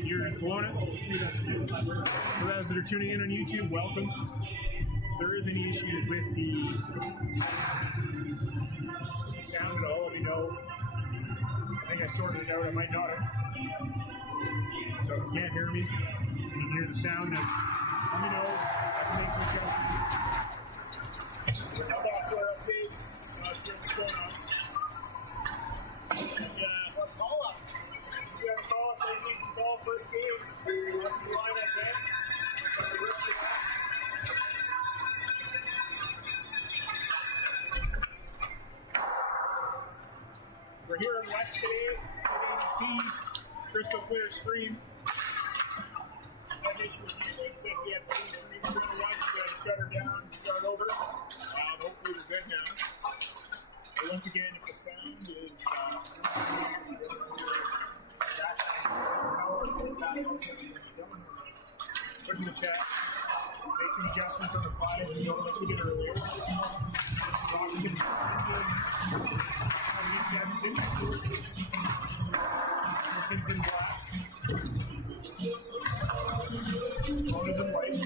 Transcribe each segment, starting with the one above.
here in Kelowna. For those that are tuning in on YouTube, welcome. If there is any issues with the sound at all, let me know. I think I sorted it out. I might not have. So if you can't hear me, you can hear the sound. Let me know. I can make some adjustments. With the software update, not sure what's going on. Call up. You got to call up. They need to call first game. That's the line I think. We're here in West today. We're crystal clear stream. That issue with YouTube said we had one stream going to watch. We had to shut her down and start over. Hopefully we're good now. But once again, if the sound is put in the chat. Make some adjustments on the fly as we know like we did earlier. Everything's in black. Colors in white.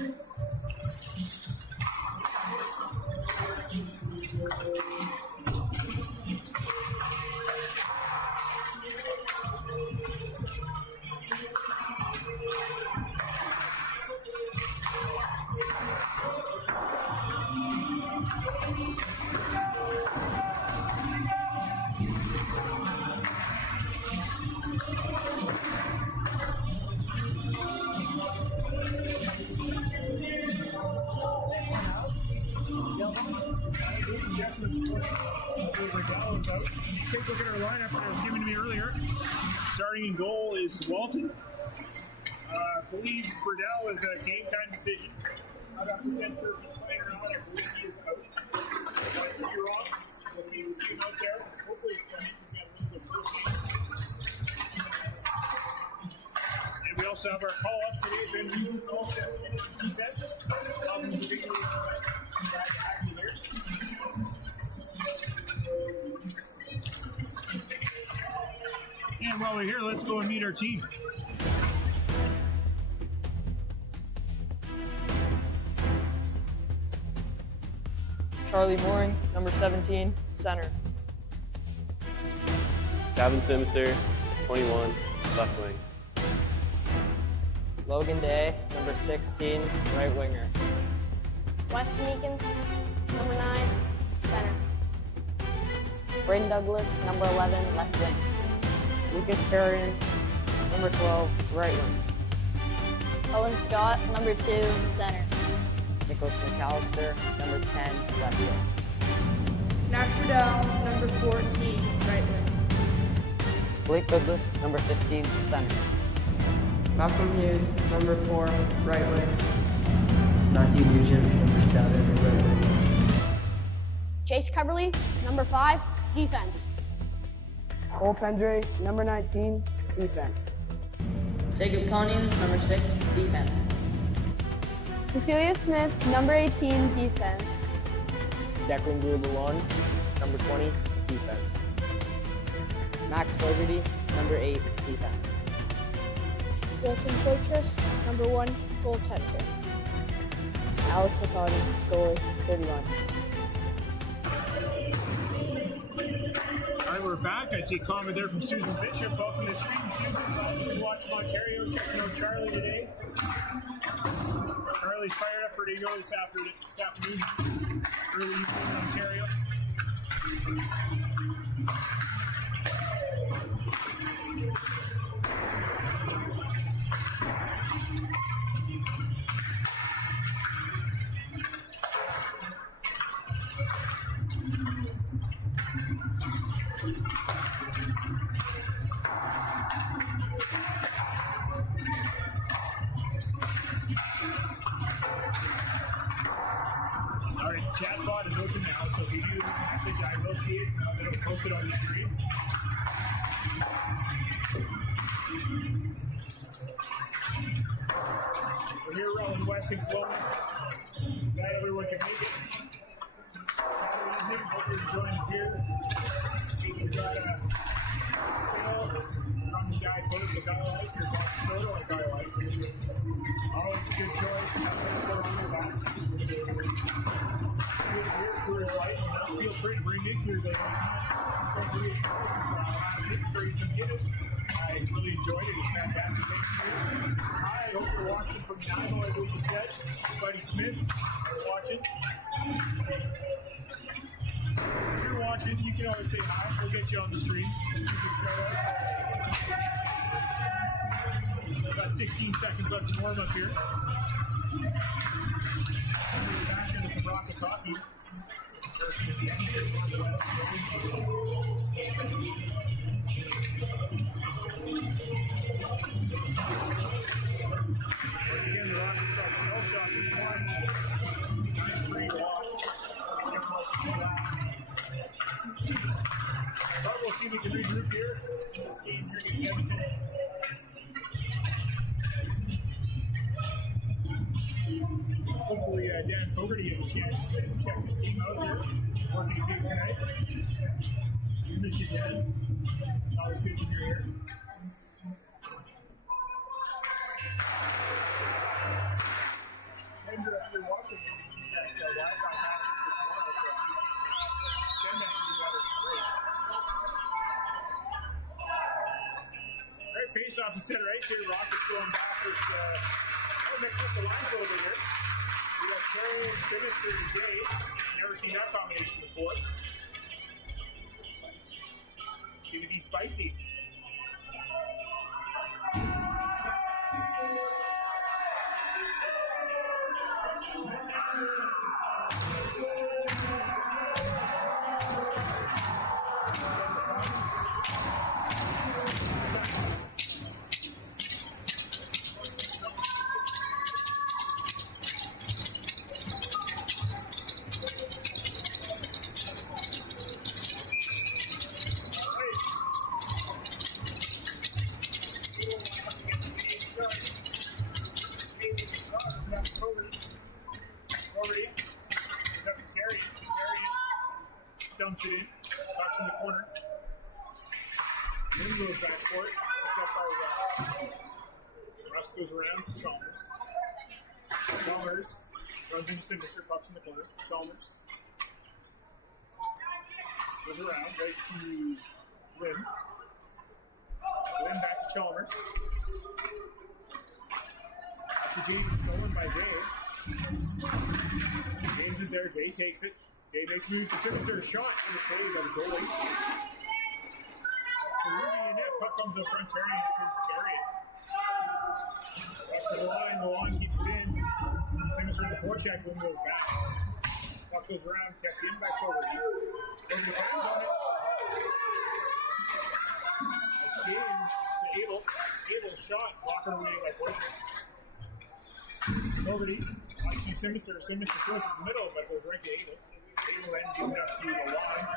Take a look at our lineup that was given to me earlier. Starting in goal is Walton. Believes Burdell is a game-time decision. Not up to center playing around. I believe he is out. But you're wrong. We'll see him out there. Hopefully he's playing. He's going to win the first game. And we also have our call-up today. Ben Newton calls that defense. And while we're here, let's go and meet our team. Charlie Mooring, number 17, center. Gavin Simser, 21, left wing. Logan Day, number 16, right winger. Weston Eakins, number 9, center. Braden Douglas, number 11, left wing. Lucas Carrion, number 12, right wing. Owen Scott, number 2, center. Nicholas McAllister, number 10, left wing. Max Riddell, number 14, right wing. Blake Douglas, number 15, center. Malcolm Hughes, number 4, right wing. Matthew Nugent, number 7, right wing. Chase Coverly, number 5, defense. Cole Pendre, number 19, defense. Jacob Conings, number 6, defense. Cecilia Smith, number 18, defense. Declan Gourballon, number 20, defense. Max Fogarty, number 8, defense. Walton Fortress, number 1, goaltender. Alex McCarty, goalie, 31. All right, we're back. I see a comment there from Susan Bishop. Welcome to the stream, Susan. Welcome to watching Ontario. Checking out Charlie today. Charlie's fired up, ready to go this afternoon. Early evening in Ontario. All right, chat bot is open now, so if you do leave a message, I will see it. It'll post it on the screen. We're here around West and Kelowna. Glad everyone can make it. Hope you're enjoying the beer. We've got on the guy put it to Kyle White or Bob Soto on Kyle White. Always a good choice. Have that put on their back. Feel free to bring in yours some Guinness. I really enjoyed it. It's fantastic. Hi, I hope you're watching from Nanaimo, I believe you said. Buddy Smith, you're watching. If you're watching, you can always say hi. We'll get you on the stream. You can show up. We've got 16 seconds left to warm up here. We're back into some Rockets hockey. First at the end here. Once again, the Rockets got shell shot this one. 9-3 loss. But we'll see if we can regroup here in this game here against Edmonton. Hopefully, Dan Fogarty has a chance to check this game out here. Working big tonight. You miss you, Dan. It's always good when you're here. And if you're watching, that Wi-Fi happens tomorrow, so send that to me. That would be great. All right, face-off to center ice here. Rockets going backwards. Mix up the lines a little bit here. We got Terry and Sinister and Jay. Never seen that combination before. It's going to be spicy. Dumps it in, knocks in the corner. Then goes back for it. Picked up by Russ. Russ goes around for Chalmers. Chalmers runs into Sinister, pucks in the corner. Chalmers goes around, right to Lynn. Lynn back to Chalmers. After James is stolen by Jay. James is there, Jay takes it. Jay makes move to Sinister, shot for the save by the goalie. Ruby and net, puck comes up front, Terry couldn't spare it. Up to the line keeps it in. Sinister in the forecheck, one goes back. Puck goes around, kept in back over. Over the fans on it. James to Abel. Abel's shot, blocked away by Portland. Fogarty, on to Sinister. Sinister close to the middle, but goes right to Abel. Abel then goes up to the line,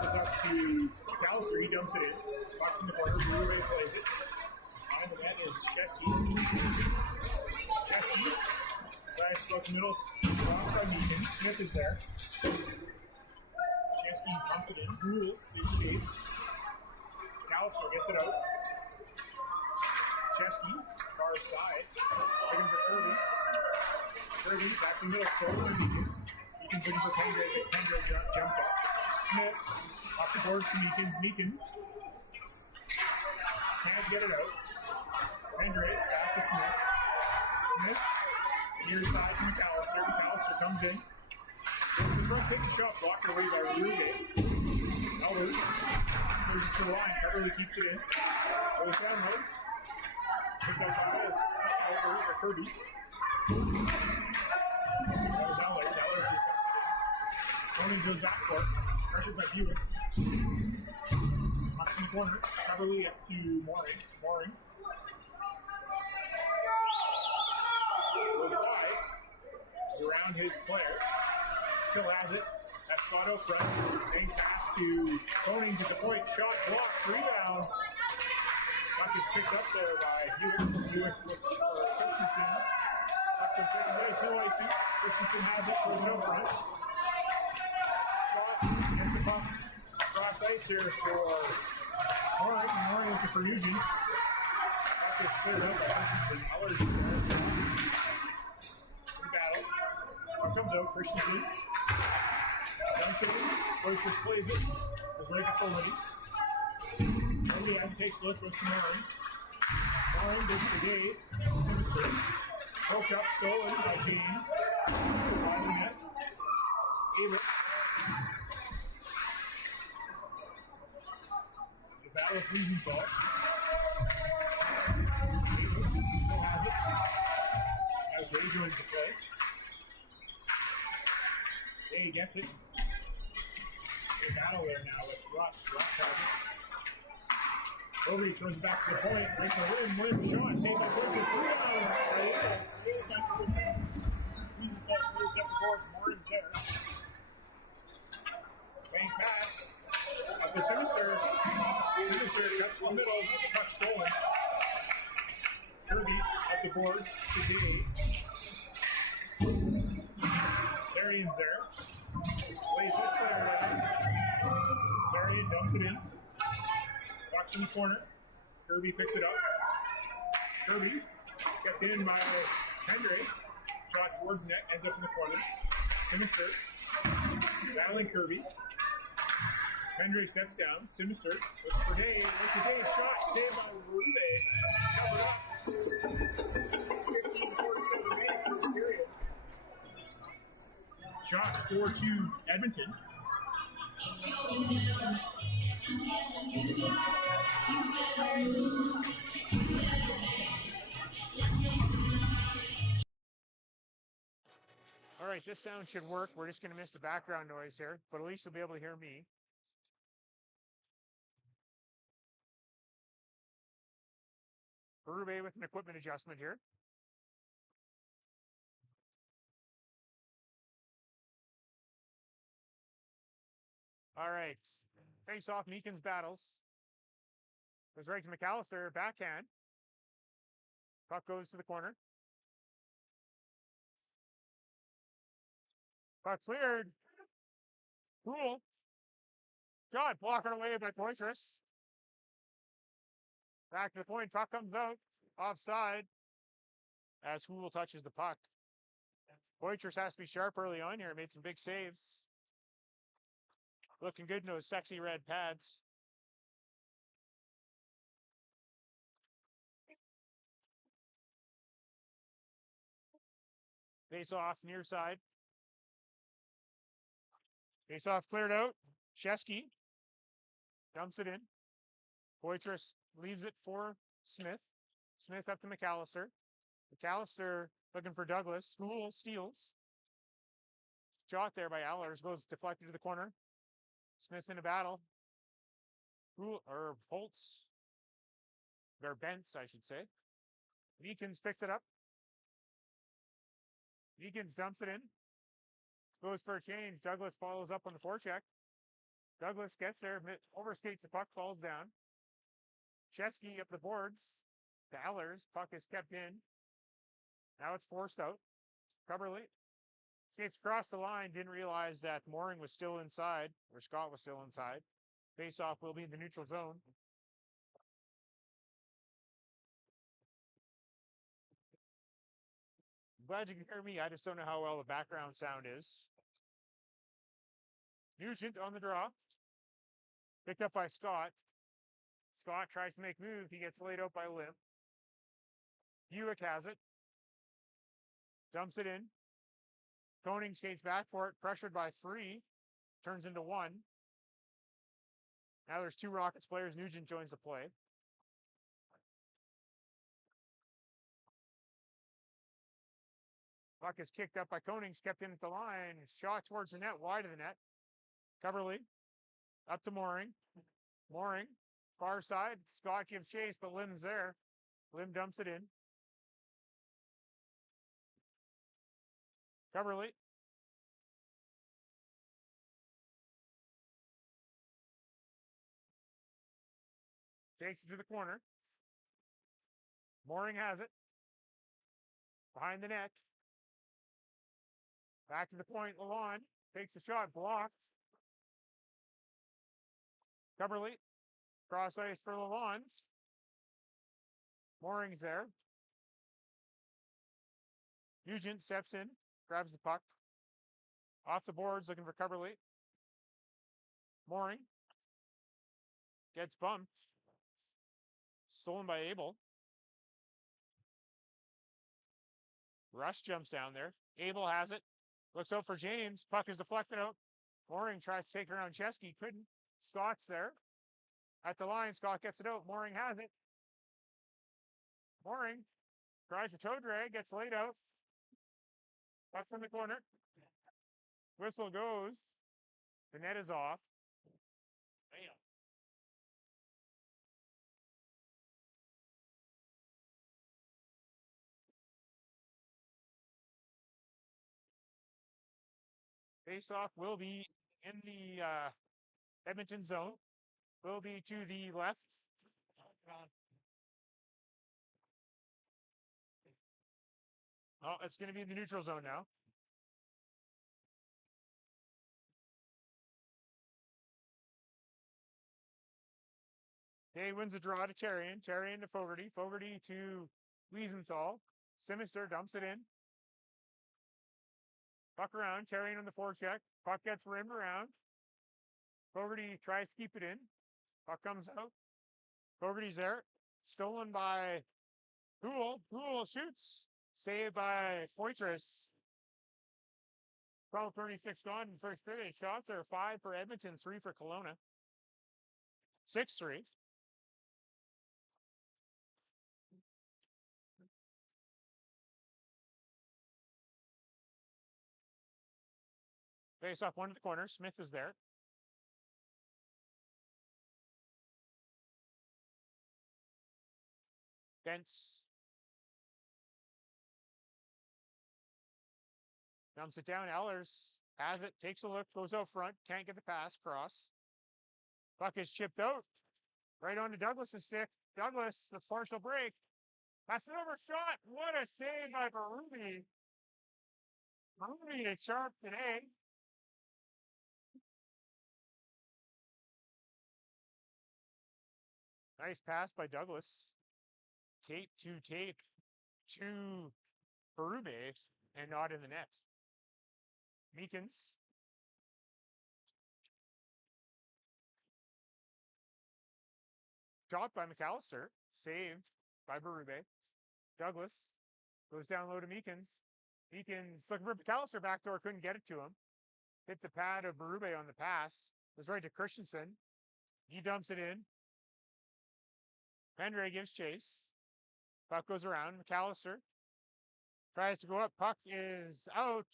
goes up to Callister, he dumps it in. Puck's in the corner, Blue-Ray plays it. Behind the net is Chesky. Chesky, flash go to middle, blocked by Meekin. Smith is there. Chesky dumps it in. Gould, big chase. Callister gets it out. Chesky, far side. Looking for Kirby. Kirby, back to middle, stolen by Meekins. Meekins looking for Pengrave. Pengrave jump up. Smith, off the boards to Meekins. Meekins can't get it out. Pengrave, back to Smith. Smith, near side to McAllister. McAllister comes in. Goes to the front, takes a shot, blocked away by Ruge. Elders moves to the line. Beverly keeps it in. Goes down low. Picked up by Kirby. That was Elders. Elders just dumped it in. Cronin goes back for it. Pressured by Hewitt. Knocks in the corner. Beverly up to Mooring. Mooring goes by. Around his player. Still has it. That's Scott O'Fred. Same pass to Cronin's at the point. Shot blocked. Rebound. Puck is picked up there by Hewitt. Hewitt looks for Christensen. Puck in second base. No icing. Christensen has it. Throws it over it. Scott gets the puck. Cross ice here for Mooring. Mooring looking for Nugent. Puck is cleared out by Christensen. Allers is there. In battle. Puck comes out. Christensen. Dumps it. Boisterous plays it. Goes right to Foley. Foley takes a look. Goes to Morin. Morin does the day. Sinister. Broke up. Stolen by James. It's a wide net. Avery. The battle of losing ball. Still has it. As Ray joins the play. Ray gets it. The battle there now with Russ. Russ has it. Obi throws it back to the point. Breaks a rim shot. Saved by Porter. 3 Morton's there. Bank pass. Up to Sinister. Sinister cuts the middle. The puck stolen. Kirby up the boards to Daly. Tarian's there. Plays his player there. Tarian dumps it in. Bucks in the corner. Kirby picks it up. Kirby kept in by Hendry. Shot towards the net. Ends up in the corner. Sinister. Battling Kirby. Hendry steps down. Sinister. Looks for Day. Looks for Day. Shot saved by Rube. Covered up. 15:47 remaining for the period. Shots 4-2 Edmonton. All right, this sound should work. We're just going to miss the background noise here, but at least you'll be able to hear me. Berube with an equipment adjustment here. All right, face off Meekins battles. Goes right to McAllister, backhand. Puck goes to the corner. Puck cleared. Cool. Shot blocked away by Boisterous. Back to the point. Puck comes out. Offside. As Hool touches the puck. Boisterous has to be sharp early on here. Made some big saves. Looking good in those sexy red pads. Face off near side. Face off cleared out. Shesky dumps it in. Boisterous leaves it for Smith. Smith up to McAllister. McAllister looking for Douglas. Hool steals. Shot there by Allers. Goes deflected to the corner. Smith in a battle. Hool or Holtz. Or Bentz, I should say. Meekins picked it up. Meekins dumps it in. Goes for a change. Douglas follows up on the forecheck. Douglas gets there, overskates the puck, falls down. Shesky up the boards. To Allers. Puck is kept in. Now it's forced out. Coverly skates across the line. Didn't realize that Mooring was still inside, or Scott was still inside. Face-off will be in the neutral zone. Glad you can hear me. I just don't know how well the background sound is. Nugent on the draw. Picked up by Scott. Scott tries to make move. He gets laid out by Lim. Buick has it. Dumps it in. Koning skates back for it. Pressured by 3. Turns into 1. Now there's 2 Rockets players. Nugent joins the play. Puck is kicked up by Konings, kept in at the line. Shot towards the net, wide of the net. Coverly. Up to Mooring. Mooring. Far side. Scott gives chase, but Lim's there. Lim dumps it in. Coverly. Takes it to the corner. Mooring has it. Behind the net. Back to the point. Lalonde takes the shot. Blocked. Coverly. Cross ice for Lalonde. Mooring's there. Nugent steps in, grabs the puck. Off the boards, looking for Coverley. Mooring gets bumped. Stolen by Abel. Rush jumps down there. Abel has it. Looks out for James. Puck is deflected out. Mooring tries to take it around Chesky. Couldn't. Scott's there. At the line, Scott gets it out. Mooring has it. Mooring tries a toe drag. Gets laid out. Puck's in the corner. Whistle goes. The net is off. Bam. Face-off will be in the Edmonton zone. Will be to the left. Oh, it's going to be in the neutral zone now. Day wins a draw to Terrian. Terrian to Fogarty. Fogarty to Wiesenthal. Simister dumps it in. Puck around. Terrian on the forecheck. Puck gets rimmed around. Fogarty tries to keep it in. Puck comes out. Fogarty's there. Stolen by Poole. Poole shoots. Saved by Poitras. 12:36 gone in first period. Shots are 5 for Edmonton, 3 for Kelowna. 6-3. Face off one to the corner. Smith is there. Bentz dumps it down. Ellers has it, takes a look, goes out front, can't get the pass, cross. Puck is chipped out. Right onto Douglas's stick. Douglas, the partial break. That's another shot. What a save by Berube. Berube is sharp today. Nice pass by Douglas. Tape to Berube and not in the net. Meekins. Shot by McAllister. Saved by Berube. Douglas goes down low to Meekins. Meekins looking for McAllister backdoor, couldn't get it to him. Hit the pad of Berube on the pass. Was right to Christensen. He dumps it in. Pendre gives chase. Puck goes around. McAllister tries to go up. Puck is out.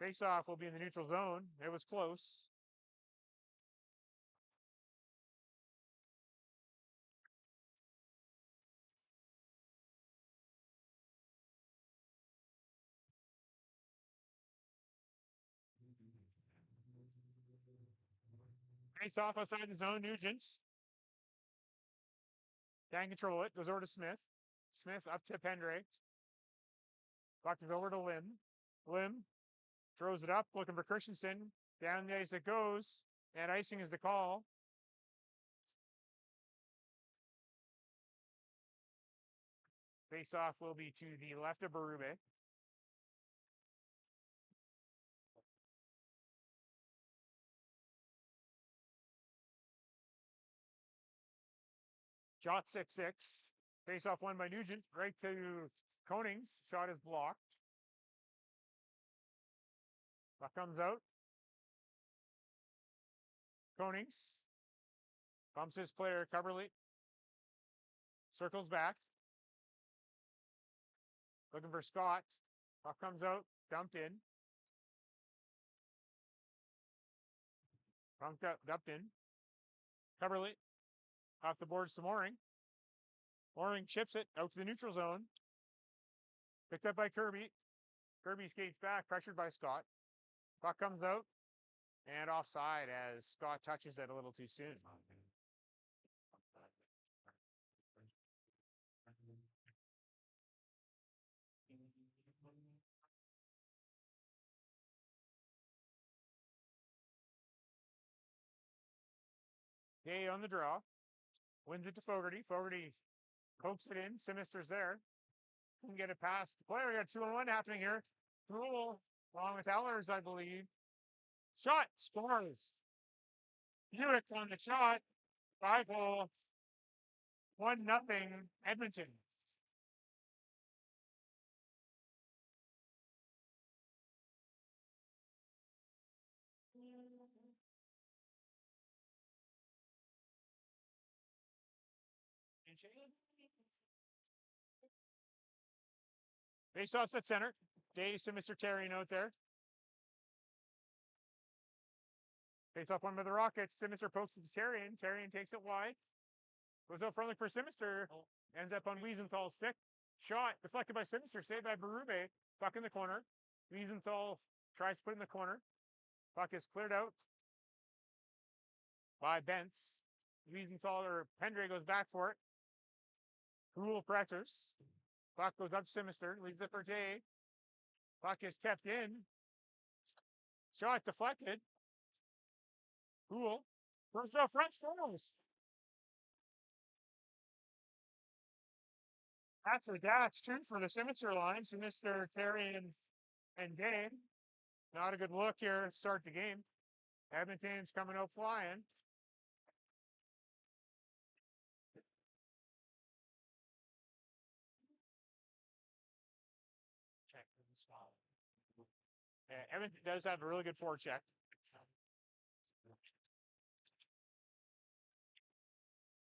Face-off will be in the neutral zone. It was close. Face-off outside the zone. Nugent can't control it. Goes over to Smith. Smith up to Pendre. Puck is over to Lim. Lim throws it up, looking for Christensen. Down the ice it goes, and icing is the call. Face-off will be to the left of Berube. Shot 6-6. Face-off won by Nugent. Right to Konings. Shot is blocked. Puck comes out. Konings bumps his player, Coverley. Circles back. Looking for Scott. Puck comes out. Dumped in. Dumped in. Coverley off the boards to Mooring. Mooring chips it out to the neutral zone. Picked up by Kirby. Kirby skates back, pressured by Scott. Puck comes out and offside as Scott touches it a little too soon. Day on the draw. Wins it to Fogarty. Fogarty pokes it in. Sinister's there. Can get it past the player. We got 2-on-1 happening here. Rule along with Ellers, I believe. Shot scores. Hewitt on the shot. 5-hole. 1-0 Edmonton. Face offs at center. Days to Mr. Terry out there. Face off one by the Rockets. Simister pokes it to Terrian. Terrian takes it wide. Goes out front for Simister. Ends up on Wiesenthal's stick. Shot deflected by Simister. Saved by Berube. Puck in the corner. Wiesenthal tries to put it in the corner. Puck is cleared out by Bentz. Wiesenthal or Pendre goes back for it. Rule pressures. Puck goes up Simister. Leaves it for Jay. Puck is kept in. Shot deflected. Cool. First off, front scores. That's a dash too for the Simister line. So Mr. Terry and Dave. Not a good look here to start the game. Edmonton's coming out flying. Check the spot. Yeah, Edmonton does have a really good forecheck.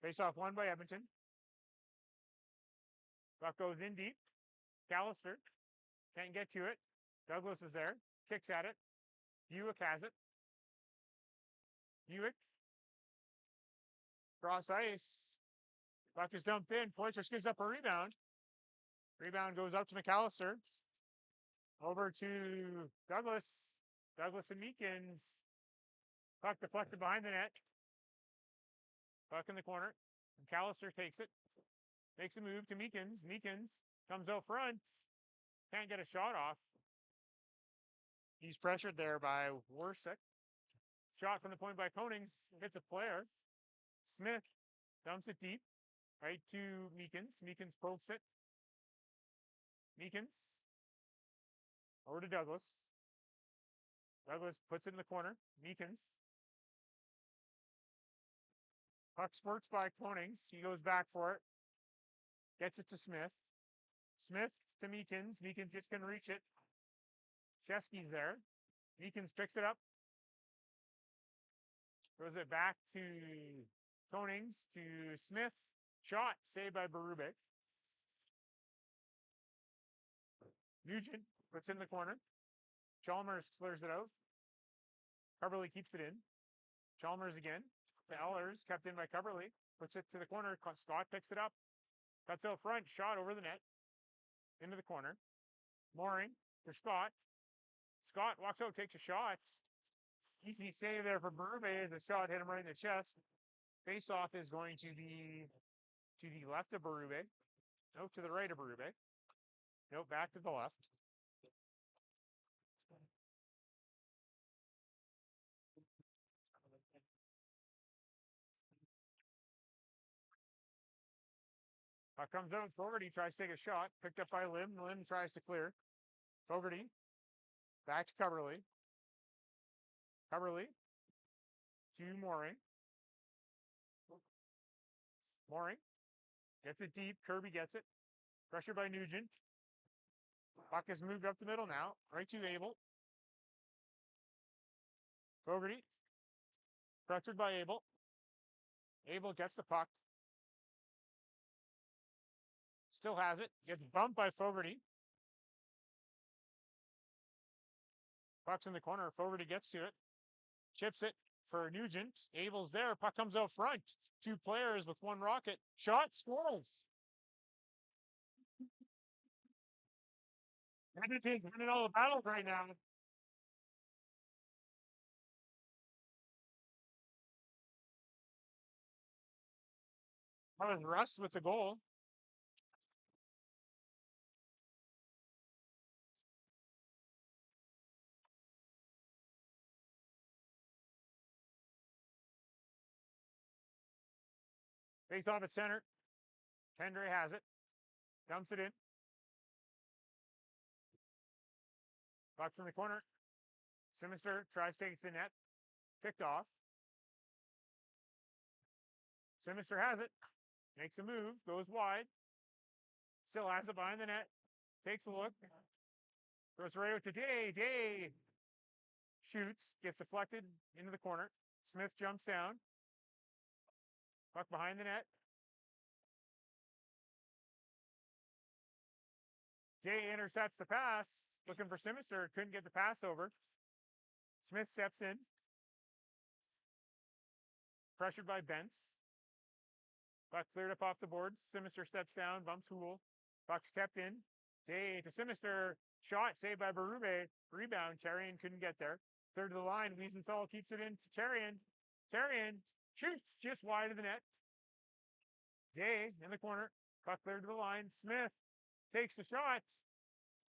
Face off one by Edmonton. Puck goes in deep. Callister can't get to it. Douglas is there. Kicks at it. Buick has it. Buick. Cross ice. Puck is dumped in. Poitras gives up a rebound. Rebound goes up to McAllister. Over to Douglas. Douglas and Meekins. Puck deflected behind the net. Puck in the corner. McAllister takes it. Makes a move to Meekins. Meekins comes out front. Can't get a shot off. He's pressured there by Warsick. Shot from the point by Konings. Hits a player. Smith dumps it deep. Right to Meekins. Meekins pokes it. Meekins. Over to Douglas. Douglas puts it in the corner. Meekins. Puck spurts by Konings. He goes back for it. Gets it to Smith. Smith to Meekins. Meekins just can reach it. Chesky's there. Meekins picks it up. Throws it back to Konings to Smith. Shot saved by Berube. Nugent puts in the corner. Chalmers clears it out. Coverley keeps it in. Chalmers again. To Ellers, kept in by Coverley. Puts it to the corner. Scott picks it up. Cuts out front. Shot over the net. Into the corner. Mooring for Scott. Scott walks out, takes a shot. Easy save there for Berube. The shot hit him right in the chest. Face off is going to be to the left of Berube. No, to the right of Berube. No, back to the left. Comes out Fogarty, tries to take a shot. Picked up by Lim. Lim tries to clear. Fogarty. Back to Coverley. Coverley. To Mooring. Mooring. Gets it deep. Kirby gets it. Pressure by Nugent. Puck has moved up the middle now. Right to Abel. Fogarty. Pressured by Abel. Abel gets the puck. Still has it. Gets bumped by Fogarty. Puck's in the corner. Fogarty gets to it. Chips it for Nugent. Abel's there. Puck comes out front. Two players with one rocket. Shot scores. Edmonton's winning all the battles right now. That was Russ with the goal. Face off at center. Kendra has it. Dumps it in. Bucks in the corner. Simister tries to take it to the net. Picked off. Simister has it. Makes a move. Goes wide. Still has it behind the net. Takes a look. Goes right out to Day. Day shoots. Gets deflected into the corner. Smith jumps down. Puck behind the net. Day intercepts the pass. Looking for Simister. Couldn't get the pass over. Smith steps in. Pressured by Bentz. Puck cleared up off the boards. Simister steps down. Bumps Hool. Puck's kept in. Day to Simister. Shot saved by Berube. Rebound. Terrian couldn't get there. Third to the line. Wiesenthal keeps it in to Terrian. Terrian shoots just wide of the net. Day in the corner. Puck cleared to the line. Smith takes the shot.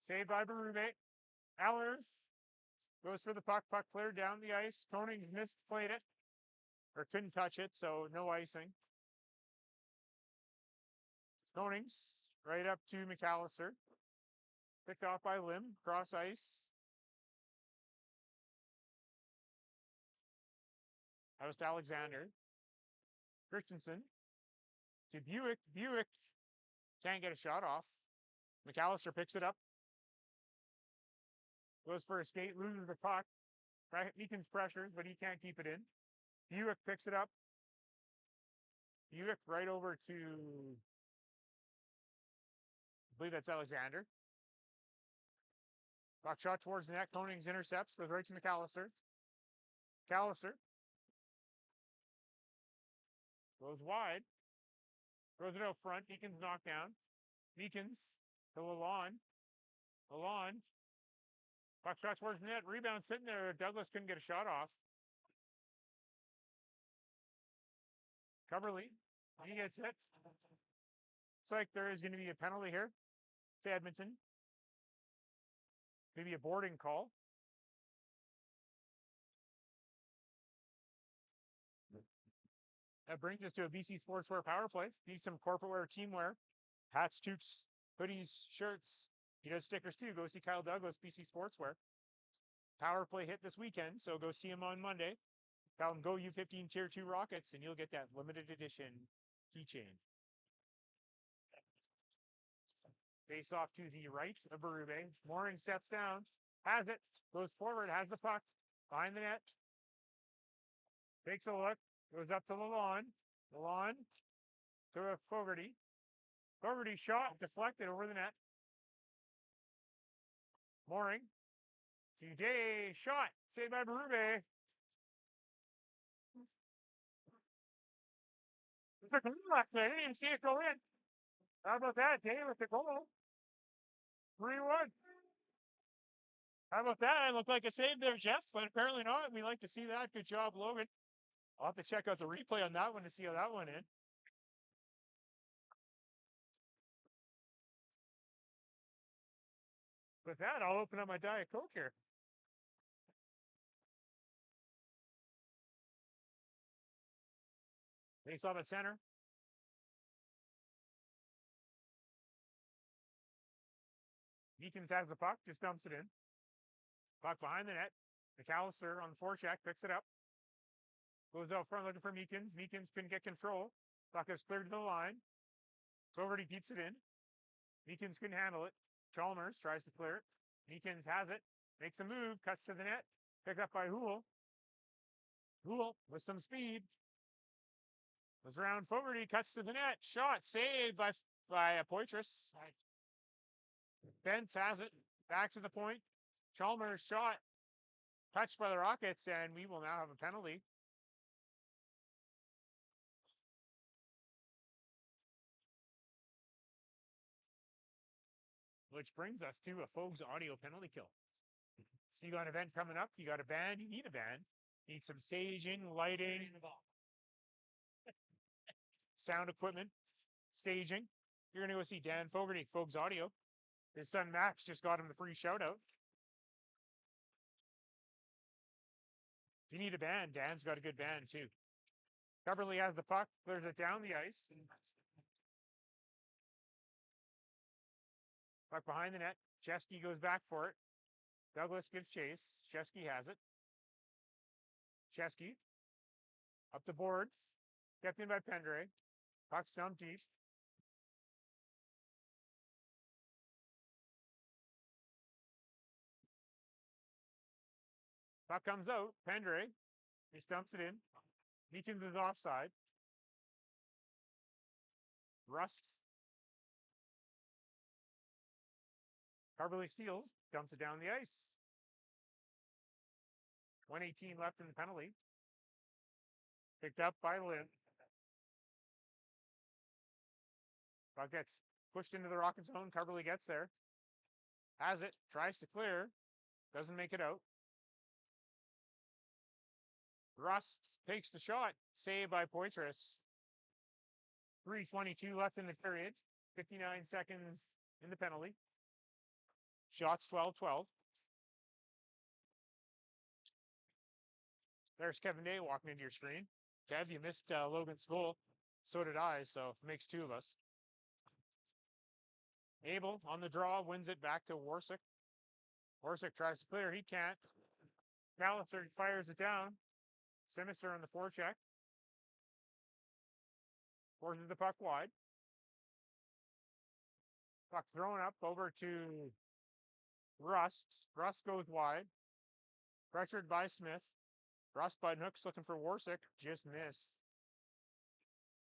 Saved by Berube. Allers goes for the puck. Puck cleared down the ice. Koenig misplayed it. Or couldn't touch it, so no icing. Konings right up to McAllister. Picked off by Lim. Cross ice. That was to Alexander. Christensen to Buick. Buick can't get a shot off. McAllister picks it up. Goes for a skate, loses the puck. Meekins pressures, but he can't keep it in. Buick picks it up. Buick right over to, I believe that's Alexander. Puck shot towards the net. Konings intercepts. Goes right to McAllister. McAllister goes wide. Throws it out front. Meekins knocked down. Meekins to Lalonde. Lalonde. Puck shot towards the net. Rebound sitting there. Douglas couldn't get a shot off. Coverly. He gets hit. Looks like there is going to be a penalty here to Edmonton. Maybe a boarding call. That brings us to a BC Sportswear power play. Need some corporate wear, team wear, hats, toques, hoodies, shirts. He does stickers too. Go see Kyle Douglas, BC Sportswear. Power play hit this weekend, so go see him on Monday. Tell him go U15 Tier 2 Rockets, and you'll get that limited edition keychain. Face off to the right of Berube. Mooring steps down, has it, goes forward, has the puck, behind the net. Takes a look, goes up to Lalonde. Lalonde to Fogarty. Fogarty shot, deflected over the net. Mooring. Today shot, saved by Berube. It's a goal last night. I didn't even see it go in. How about that? Day with the goal. 3-1. How about that? It looked like a save there, Jeff, but apparently not. We like to see that. Good job, Logan. I'll have to check out the replay on that one to see how that went in. With that, I'll open up my Diet Coke here. Face off at center. Meekins has the puck, just dumps it in. Puck behind the net. McAllister on the forecheck, picks it up. Goes out front looking for Meekins. Meekins couldn't get control. Puck is cleared to the line. Fogarty keeps it in. Meekins couldn't handle it. Chalmers tries to clear it. Meekins has it. Makes a move. Cuts to the net. Picked up by Hool. Hool with some speed. Was around Fogarty. Cuts to the net. Shot saved by Poitras. Bentz has it. Back to the point. Chalmers shot. Touched by the Rockets, and we will now have a penalty. Which brings us to a Fogues audio penalty kill. So you got an event coming up. You got a band. You need a band. Need some staging, lighting, sound equipment, staging. You're going to go see Dan Fogarty, Fogues Audio. His son Max just got him the free shout out. If you need a band, Dan's got a good band too. Coverly has the puck, clears it down the ice. Puck behind the net. Chesky goes back for it. Douglas gives chase. Chesky has it. Chesky up the boards. Kept in by Pendre. Puck's dumped deep. Puck comes out. Pendre. He stumps it in. Meekins is offside. Rust. Carberly steals. Dumps it down the ice. 1:18 left in the penalty. Picked up by Lynn. Puck gets pushed into the Rocket zone. Carberly gets there. Has it. Tries to clear. Doesn't make it out. Rust takes the shot. Saved by Poitras. 3:22 left in the period. 59 seconds in the penalty. Shots 12-12. There's Kevin Day walking into your screen. Kev, you missed Logan's goal. So did I, so it makes two of us. Abel on the draw, wins it back to Warsick. Warsick tries to clear, he can't. Callister fires it down. Sinister on the forecheck. Forces the puck wide. Puck thrown up over to Rust. Rust goes wide. Pressured by Smith. Rust button hooks looking for Warsick. Just missed.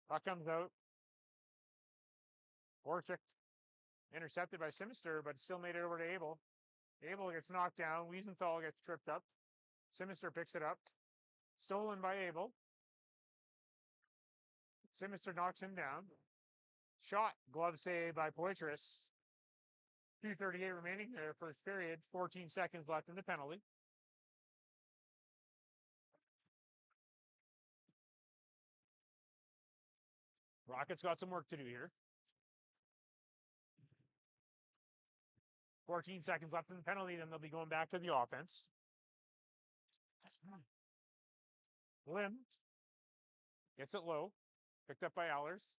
Puck comes out. Warsick intercepted by Sinister, but still made it over to Abel. Abel gets knocked down. Wiesenthal gets tripped up. Sinister picks it up. Stolen by Abel. Sinister knocks him down. Shot. Glove save by Poitras. 2:38 remaining there, first period. 14 seconds left in the penalty. Rockets got some work to do here. 14 seconds left in the penalty, then they'll be going back to the offense. Lim gets it low. Picked up by Ehlers.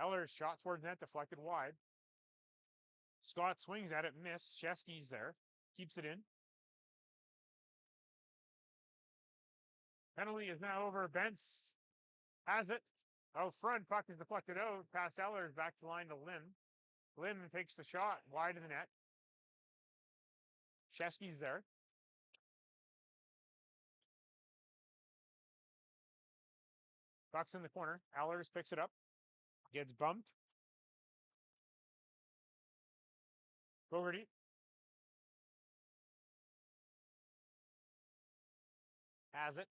Ehlers shot toward net, deflected wide. Scott swings at it, missed. Chesky's there. Keeps it in. Penalty is now over. Bentz has it. Out front, puck is deflected out. Past Ehlers, back to line to Lim. Lim takes the shot wide of the net. Chesky's there. Puck's in the corner. Ehlers picks it up. Gets bumped. Fogarty. Has it.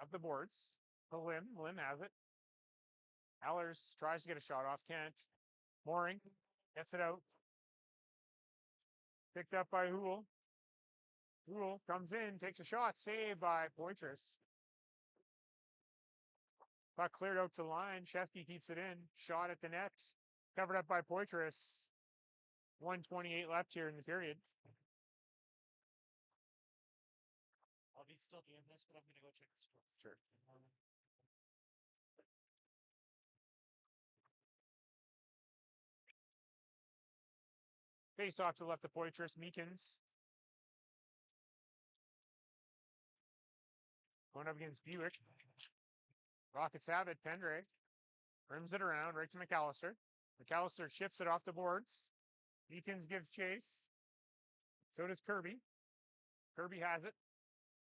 Up the boards. To Lim. Lim has it. Ehlers tries to get a shot off. Can't. Mooring. Gets it out. Picked up by Houle. Houle comes in. Takes a shot. Saved by Poitras. Puck cleared out to line. Chesky keeps it in. Shot at the net. Covered up by Poitras. 1:28 left here in the period. I'll be still doing this, but I'm going to go check the score. Sure. Face off to the left of Poitras. Meekins. Going up against Buick. Rockets have it. Pendre rims it around right to McAllister. McAllister shifts it off the boards. Meekins gives chase. So does Kirby. Kirby has it.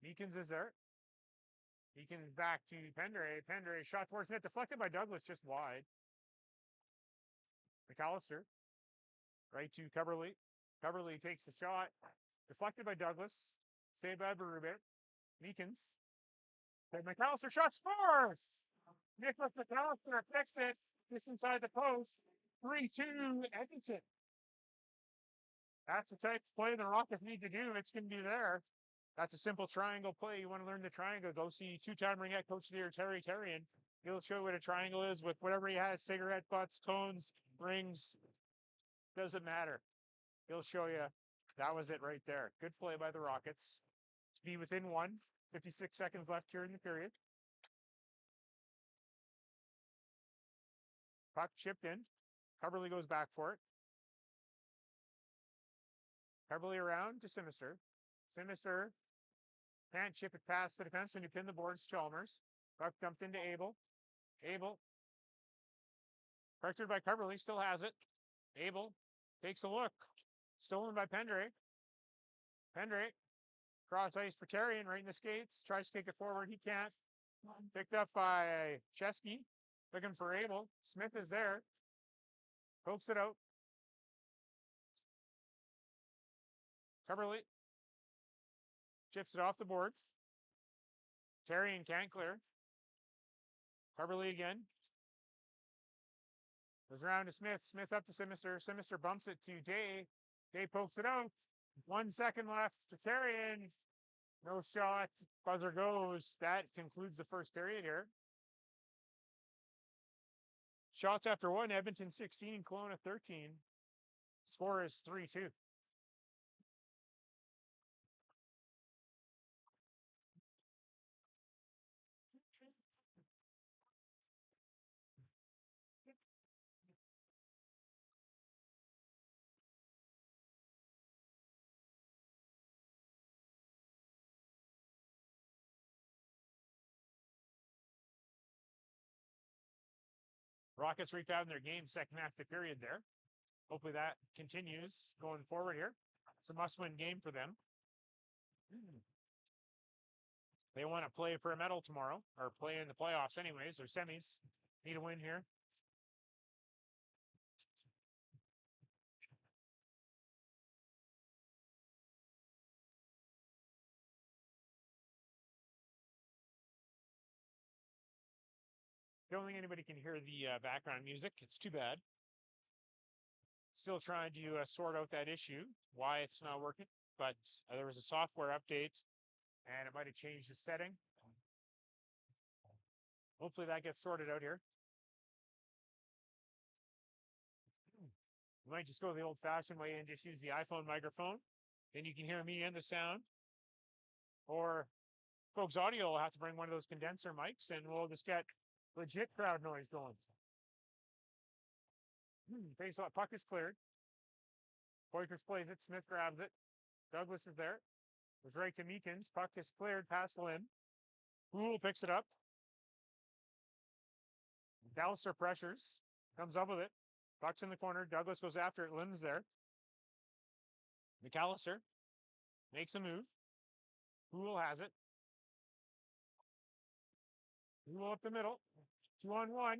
Meekins is there. Meekins back to Pendre. Pendre shot towards net. Deflected by Douglas just wide. McAllister. Right to Coverly. Coverly takes the shot. Deflected by Douglas. Saved by Berube. Meekins. And McAllister shot scores! Nicholas McAllister fixed it. Just inside the post. 3-2 Edmonton. That's the type of play the Rockets need to do. It's going to be there. That's a simple triangle play. You want to learn the triangle, go see two-time ringette coach of the year, Terry Terrian. He'll show you what a triangle is with whatever he has, cigarette butts, cones, rings. Doesn't matter. He'll show you. That was it right there. Good play by the Rockets. to be within one. 56 seconds left here in the period. Puck chipped in. Coverly goes back for it. Coverly around to Sinister. Sinister can't chip it past the defense when you pin the boards. Chalmers. Puck dumped into Abel. Abel. Pressured by Coverly, still has it. Abel takes a look. Stolen by Pendre. Pendre. Cross ice for Terrian right in the skates. Tries to take it forward. He can't. Picked up by Chesky. Looking for Abel. Smith is there. Pokes it out. Coverly chips it off the boards. Terrian can't clear. Coverly again. Goes around to Smith. Smith up to Simister. Simister bumps it to Day. Day pokes it out. 1 second left to Terrian. No shot. Buzzer goes. That concludes the first period here. Shots after one. Edmonton 16, Kelowna 13. Score is 3-2. Rockets refound their game second half of the period there. Hopefully that continues going forward here. It's a must-win game for them. They want to play for a medal tomorrow, or play in the playoffs anyways, or semis. Need a win here. Don't think anybody can hear the background music. It's too bad. Still trying to sort out that issue, why it's not working. But there was a software update, and it might have changed the setting. Hopefully that gets sorted out here. You might just go the old-fashioned way and just use the iPhone microphone. Then you can hear me and the sound. Or folks' audio will have to bring one of those condenser mics, and we'll just get legit crowd noise going. Face off, puck is cleared. Poitras plays it. Smith grabs it. Douglas is there. Goes right to Meekins. Puck is cleared past Lim. Poole picks it up. Dallister pressures. Comes up with it. Puck's in the corner. Douglas goes after it. Lim's there. McAllister makes a move. Poole has it. Poole up the middle. 2-on-1.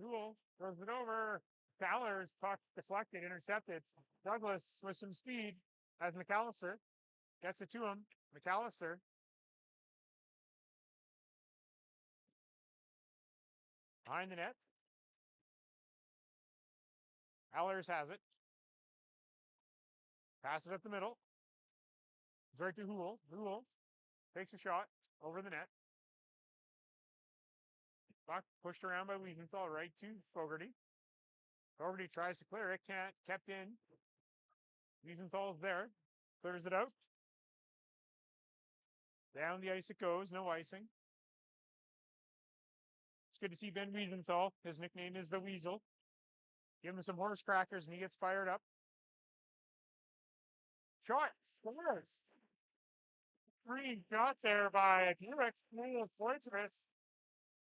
Poole throws it over. Fowler's puck deflected, intercepted. Douglas with some speed as McAllister gets it to him. McAllister behind the net. Allers has it. Passes up the middle. It's right to Houle. Houle takes a shot over the net. Puck pushed around by Wiesenthal right to Fogarty. Fogarty tries to clear it. Can't. Kept in. Wiesenthal's there. Clears it out. Down the ice it goes. No icing. It's good to see Ben Wiesenthal. His nickname is the Weasel. Give him some horse crackers and he gets fired up. Shot. Scores. 3 shots there by Durex. Poitras.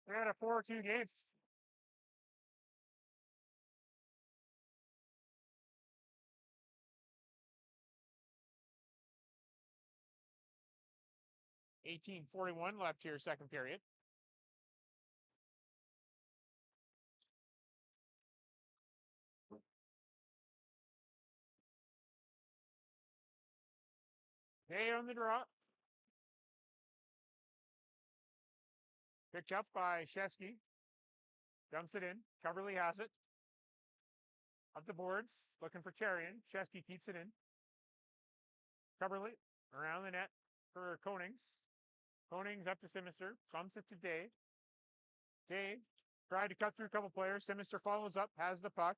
They had a 4-2 game. $18:41 left here, second period. Day on the draw. Picked up by Shesky. Dumps it in. Coverly has it. Up the boards. Looking for Terrian. Shesky keeps it in. Coverly around the net for Konings. Konings up to Simister. Bumps it to Day. Day tried to cut through a couple players. Simister follows up. Has the puck.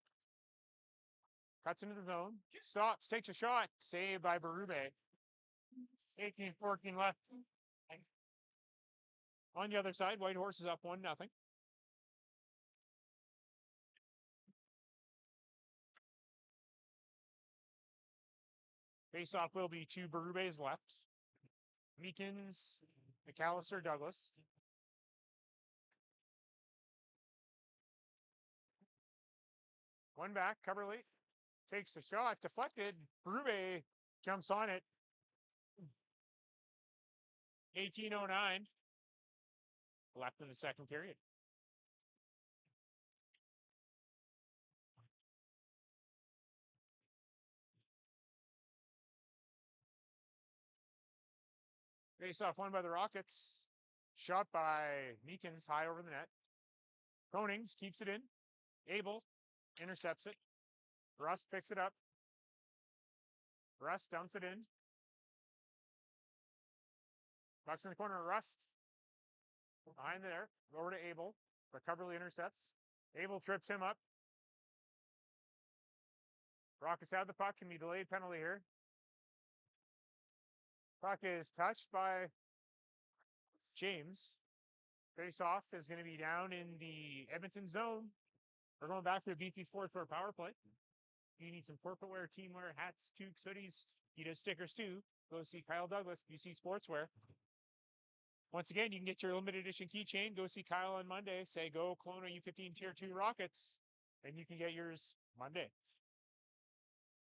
Cuts into the zone. Stops. Takes a shot. Saved by Berube. 18-14 left. On the other side, White Horse is up 1-0. Face-off will be 2 Berubes left. Meekins, McAllister, Douglas. One back, Coverly takes the shot, deflected. Berube jumps on it. 18:09 left in the second period. Face-off won by the Rockets. Shot by Meekins, high over the net. Konings keeps it in. Abel intercepts it. Rust picks it up. Rust dumps it in. Bucks in the corner. Rust behind there. Over to Abel. But Coverly intercepts. Abel trips him up. Rockets have the puck. Can be delayed penalty here. Puck is touched by James. Face-off is going to be down in the Edmonton zone. We're going back to a BC Sportswear power play. You need some corporate wear, team wear, hats, toques, hoodies. He does stickers too. Go see Kyle Douglas, BC Sportswear. Once again, you can get your limited edition keychain. Go see Kyle on Monday. Say, go Kelowna U15 Tier 2 Rockets. And you can get yours Monday.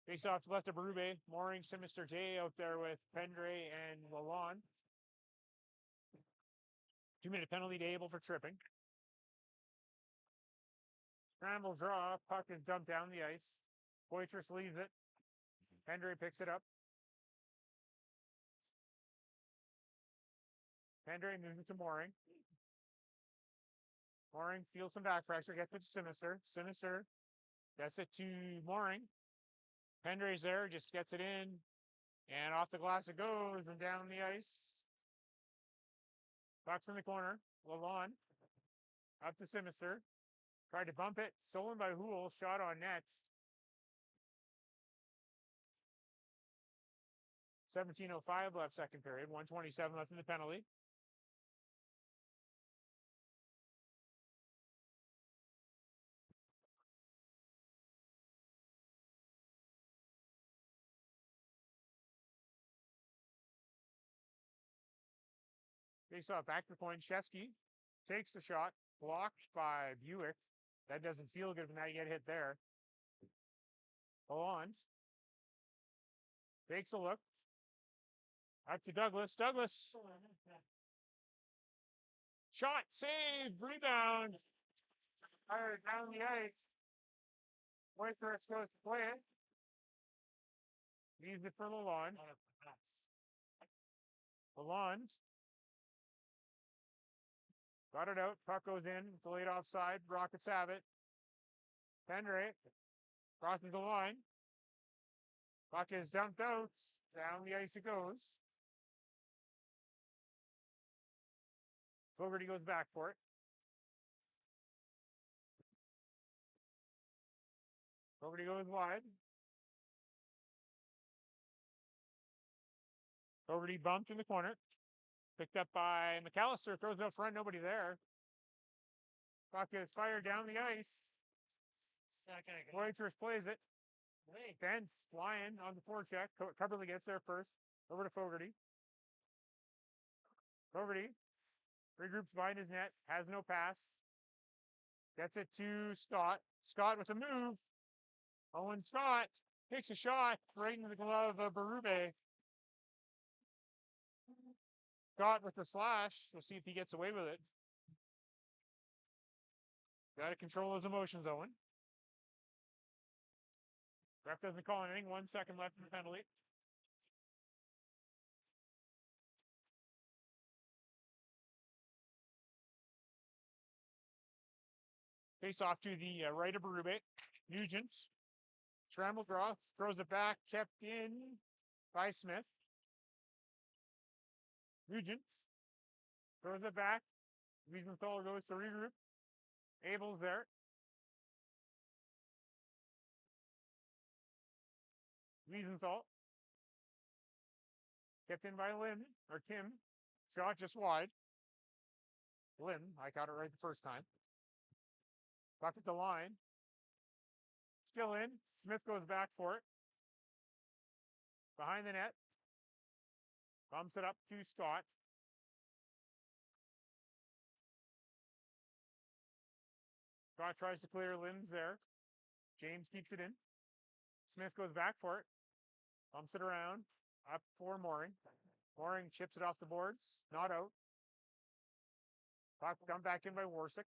Face off left of Berube. Mooring, Sinister Day out there with Pendre and Lalonde. 2-minute penalty to Abel for tripping. Scramble draw. Puck is dumped down the ice. Poitras leaves it. Pendre picks it up. Pendre moves it to Mooring. Mooring feels some back pressure. Gets it to Sinister. Sinister gets it to Mooring. Pendre's there. Just gets it in. And off the glass it goes and down the ice. Puck's in the corner. Lalonde. Up to Sinister. Tried to bump it. Stolen by Houle. Shot on net. 17:05 left second period. 1:27 left in the penalty. Face off back to the point. Chesky takes the shot. Blocked by Buick. That doesn't feel good when I get hit there. Lalonde takes a look. Up to Douglas. Douglas. Shot, save, rebound. Fired down the ice. Poitras goes to play it. Leaves it for Lalonde. Lalonde. Got it out. Puck goes in. Delayed offside. Rockets have it. Pendre crosses the line. Puck is dumped out. Down the ice it goes. Fogarty goes back for it. Fogarty goes wide. Fogarty bumped in the corner. Picked up by McAllister. Throws it up front. Nobody there. Puck is fired down the ice. Poitras plays it. Ben's flying on the forecheck. Coverly gets there first. Over to Fogarty. Fogarty regroups behind his net. Has no pass. Gets it to Scott. Scott with a move. Owen Scott takes a shot right into the glove of Berube. Scott with the slash. We'll see if he gets away with it. Got to control his emotions, Owen. Ref doesn't call anything. 1 second left in the penalty. Face off to the right of Berube. Nugent. Scramble draw. Throws it back. Kept in by Smith. Nugent. Throws it back. Wiesenthal goes to regroup. Abel's there. Wiesenthal. Kept in by Lim, or Kim. Shot just wide. Lim, I got it right the first time. Back at the line. Still in. Smith goes back for it. Behind the net. Bumps it up to Scott. Scott tries to clear Lim's there. James keeps it in. Smith goes back for it. Bumps it around. Up for Mooring. Mooring chips it off the boards. Not out. Puck dumped back in by Warsick.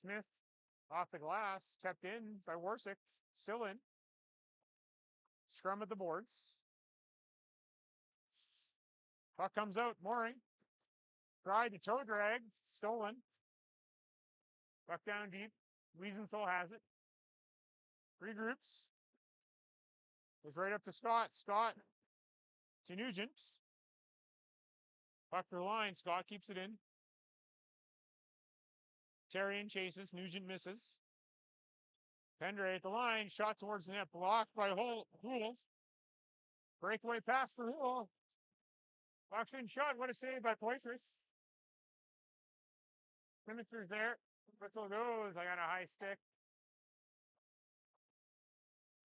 Smith off the glass. Kept in by Warsick. Still in. Scrum at the boards. Puck comes out. Mooring. Tried to toe drag. Stolen. Puck down deep. Wiesenthal has it. Regroups. Goes right up to Scott. Scott to Nugent. Puck for the line. Scott keeps it in. Terrian chases. Nugent misses. Pendre at the line. Shot towards the net. Blocked by Hool. Breakaway pass for Hool. Box in shot. What a save by Poitras. Sinister's there. Whistle goes. I got a high stick.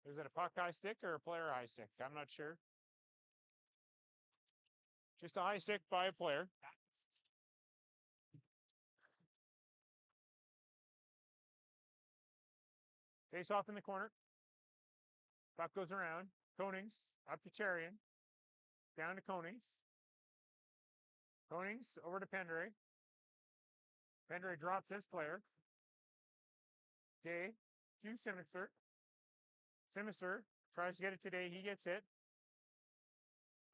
Is it a puck high stick or a player high stick? I'm not sure. Just a high stick by a player. Face off in the corner. Puck goes around. Konings up to Charian. Down to Konings. Konings over to Pendre. Pendre drops his player. Day to Sinister. Sinister tries to get it today. He gets hit.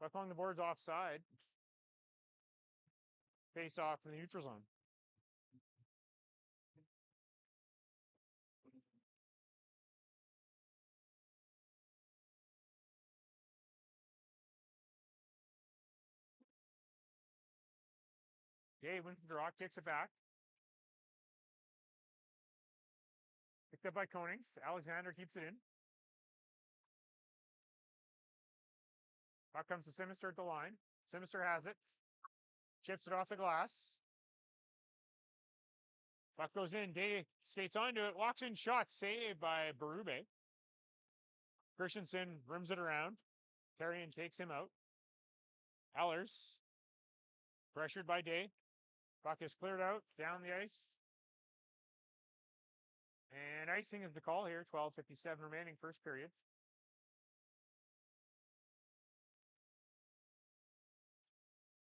Puck on the boards offside. Face off in the neutral zone. Day wins the draw, kicks it back. Picked up by Konings. Alexander keeps it in. Puck comes to Sinister at the line. Sinister has it. Chips it off the glass. Puck goes in. Day skates onto it. Walks in. Shot. Saved by Berube. Christensen rims it around. Terrian takes him out. Ellers. Pressured by Day. Puck is cleared out. Down the ice. And icing is the call here. 12:57 remaining first period.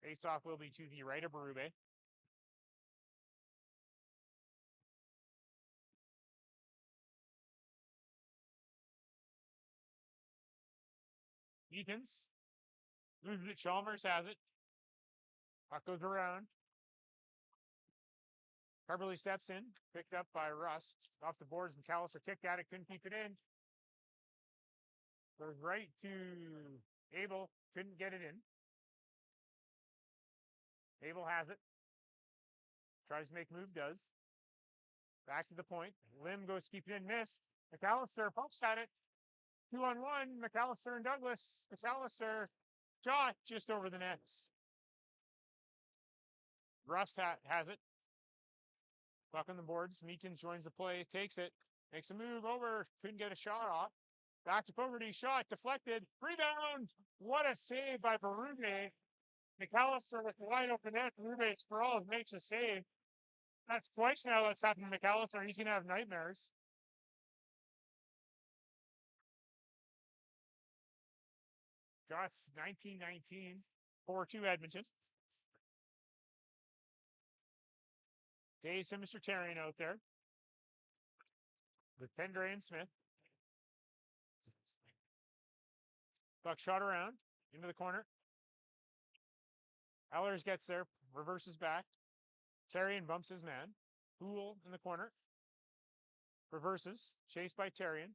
Face-off will be to the right of Berube. Eakins. Moves it. Chalmers has it. Puck goes around. Carberly steps in. Picked up by Rust. Off the boards. McAllister kicked at it. Couldn't keep it in. Goes right to Abel. Couldn't get it in. Abel has it. Tries to make move. Does. Back to the point. Lim goes to keep it in. Missed. McAllister pokes at it. 2-on-1. McAllister and Douglas. McAllister shot just over the net. Rust has it. Puck on the boards. Meekins joins the play. Takes it. Makes a move over. Couldn't get a shot off. Back to Fogarty. Shot. Deflected. Rebound. What a save by Berube. McAllister with the wide open net. Berube sprawls. Makes a save. That's twice now that's happened to McAllister. He's going to have nightmares. Shots 19-19. 4-2 Edmonton. Days and Mr. Terrian out there. With Pendre and Smith. Buck shot around. Into the corner. Ellers gets there. Reverses back. Terrian bumps his man. Hool in the corner. Reverses. Chased by Terrian.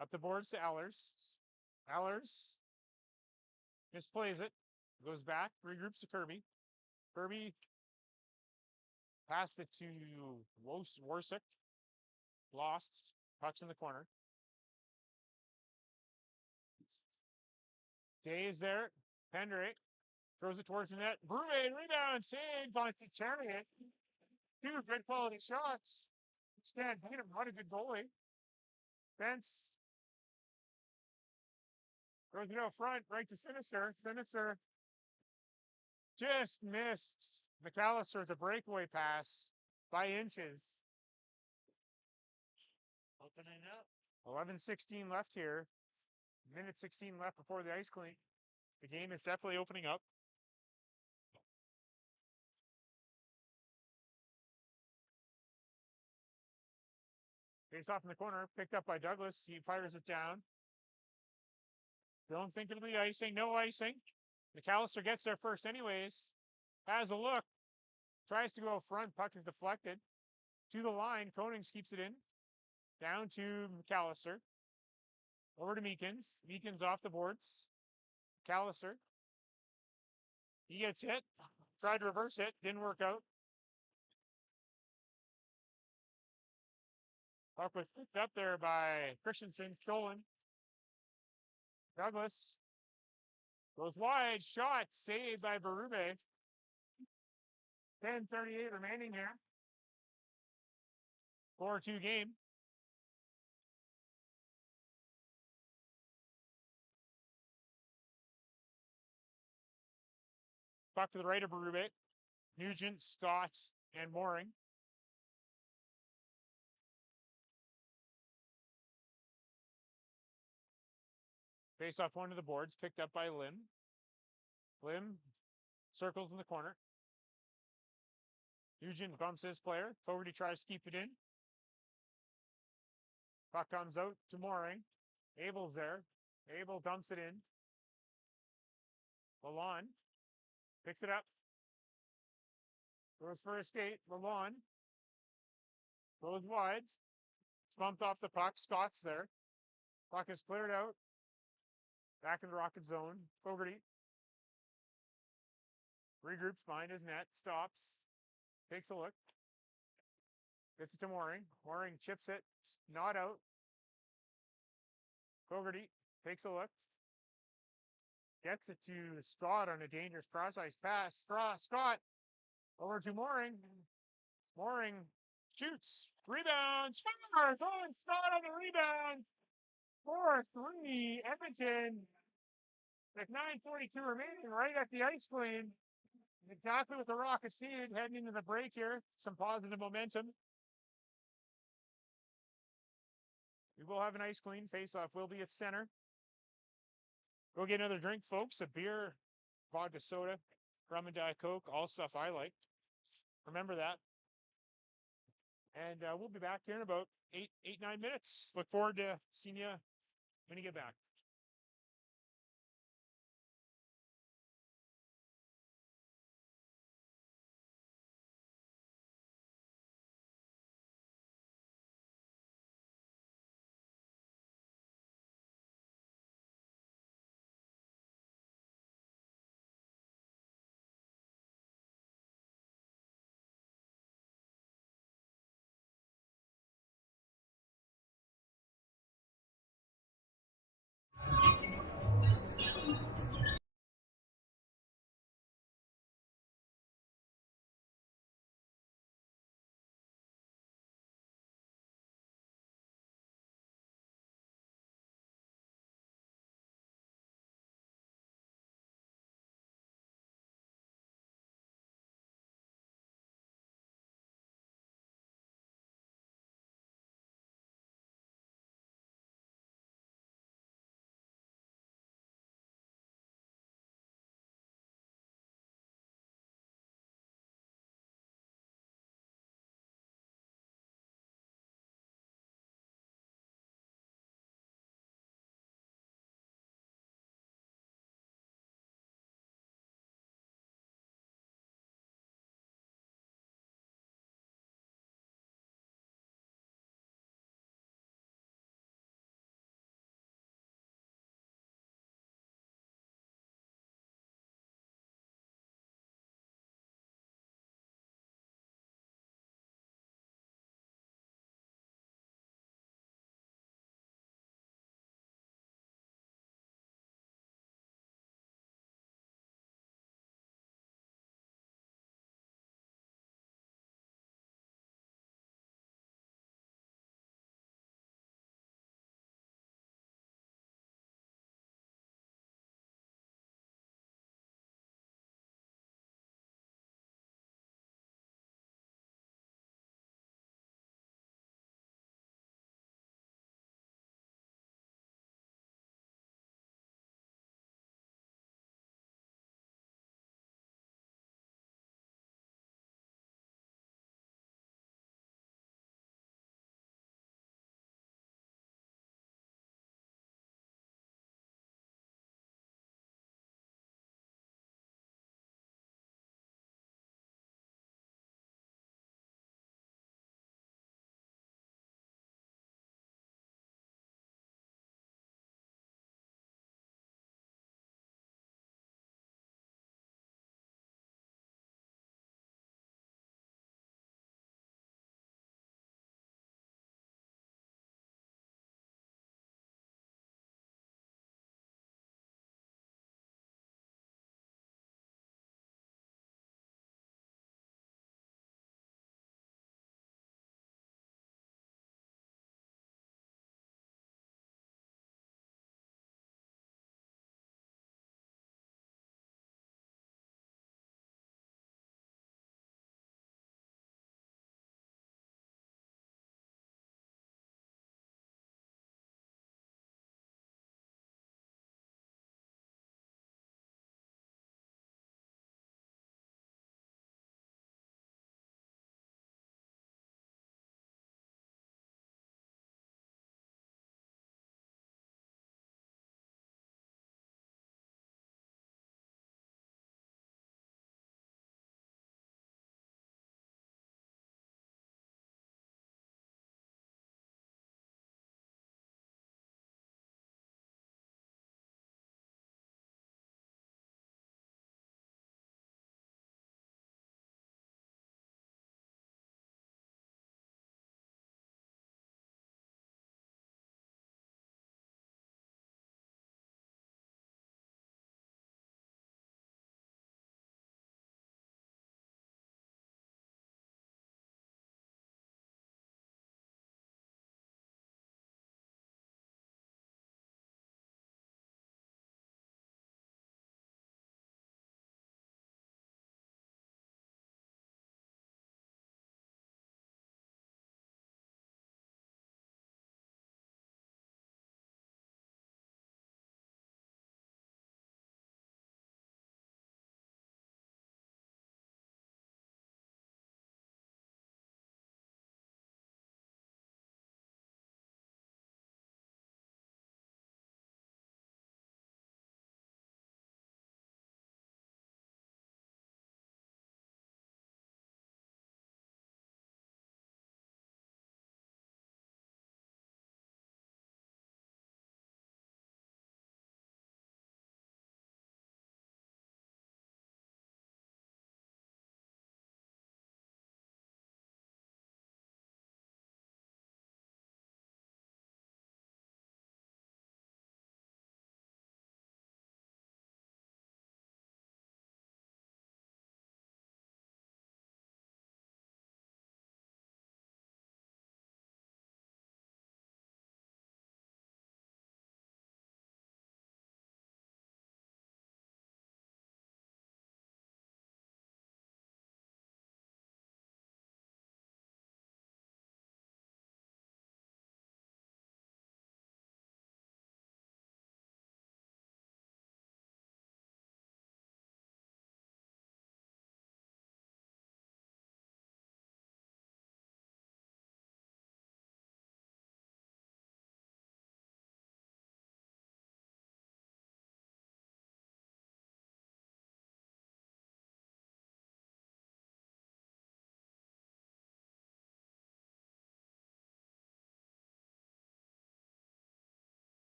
Up the boards to Ellers. Ellers misplays it. Goes back. Regroups to Kirby. Kirby passed it to Warsick. Lost. Puck's in the corner. Stays there. Pendrick throws it towards the net. Brume, rebound, save by Chariot. Two good quality shots. Stan beat him. What a good goalie. Fence. Throws it out front, right to Sinister. Sinister just missed McAllister with a breakaway pass by inches. Opening up. 11:16 left here. Minute 16 left before the ice clean. The game is definitely opening up. Face off in the corner, picked up by Douglas. He fires it down. Don't think it'll be icing. No icing. McAllister gets there first anyways. Has a look. Tries to go front. Puck is deflected. To the line. Konings keeps it in. Down to McAllister. Over to Meekins. Meekins off the boards. McAllister. He gets hit. Tried to reverse it. Didn't work out. Puck was picked up there by Christensen. Stolen. Douglas goes wide. Shot. Saved by Berube. 10:38 remaining here. 4-2 game. Puck to the right of Berube. Nugent, Scott, and Mooring. Face off one of the boards, picked up by Lim. Lim circles in the corner. Nugent bumps his player. Fogarty tries to keep it in. Puck comes out to Mooring. Abel's there. Abel dumps it in. Lalonde picks it up. Goes for a skate. Lalonde goes wide. It's bumped off the puck. Scott's there. Puck is cleared out. Back in the Rocket zone. Fogarty regroups behind his net. Stops. Takes a look. Gets it to Mooring. Mooring chips it. Not out. Fogarty takes a look. Gets it to Scott on a dangerous cross-ice pass. Scott over to Mooring. Mooring shoots. Rebound. Score! Going Scott on the rebound. 4-3 Edmonton. With 9:42 remaining, right at the ice clean. Exactly what the Rockets needed heading into the break here. Some positive momentum. We will have an ice clean. Face-off will be at center. Go get another drink, folks. A beer, vodka soda, rum and Diet Coke, all stuff I like. Remember that. And we'll be back here in about 9 minutes. Look forward to seeing you when you get back.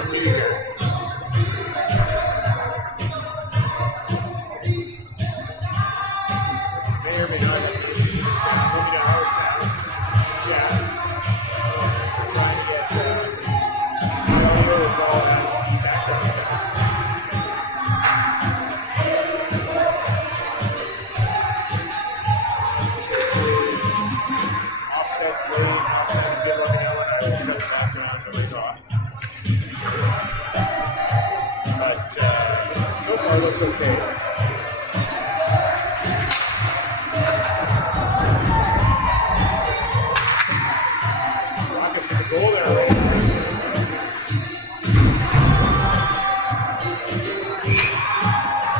love meeting her. May or may not have issues. Moving to our side. Jazz. Trying to get Kelowna as well as back up side. Offset play, offset good on the Ellen. I will shut the background noise off. But so far looks okay. Rockets with the goal there, right?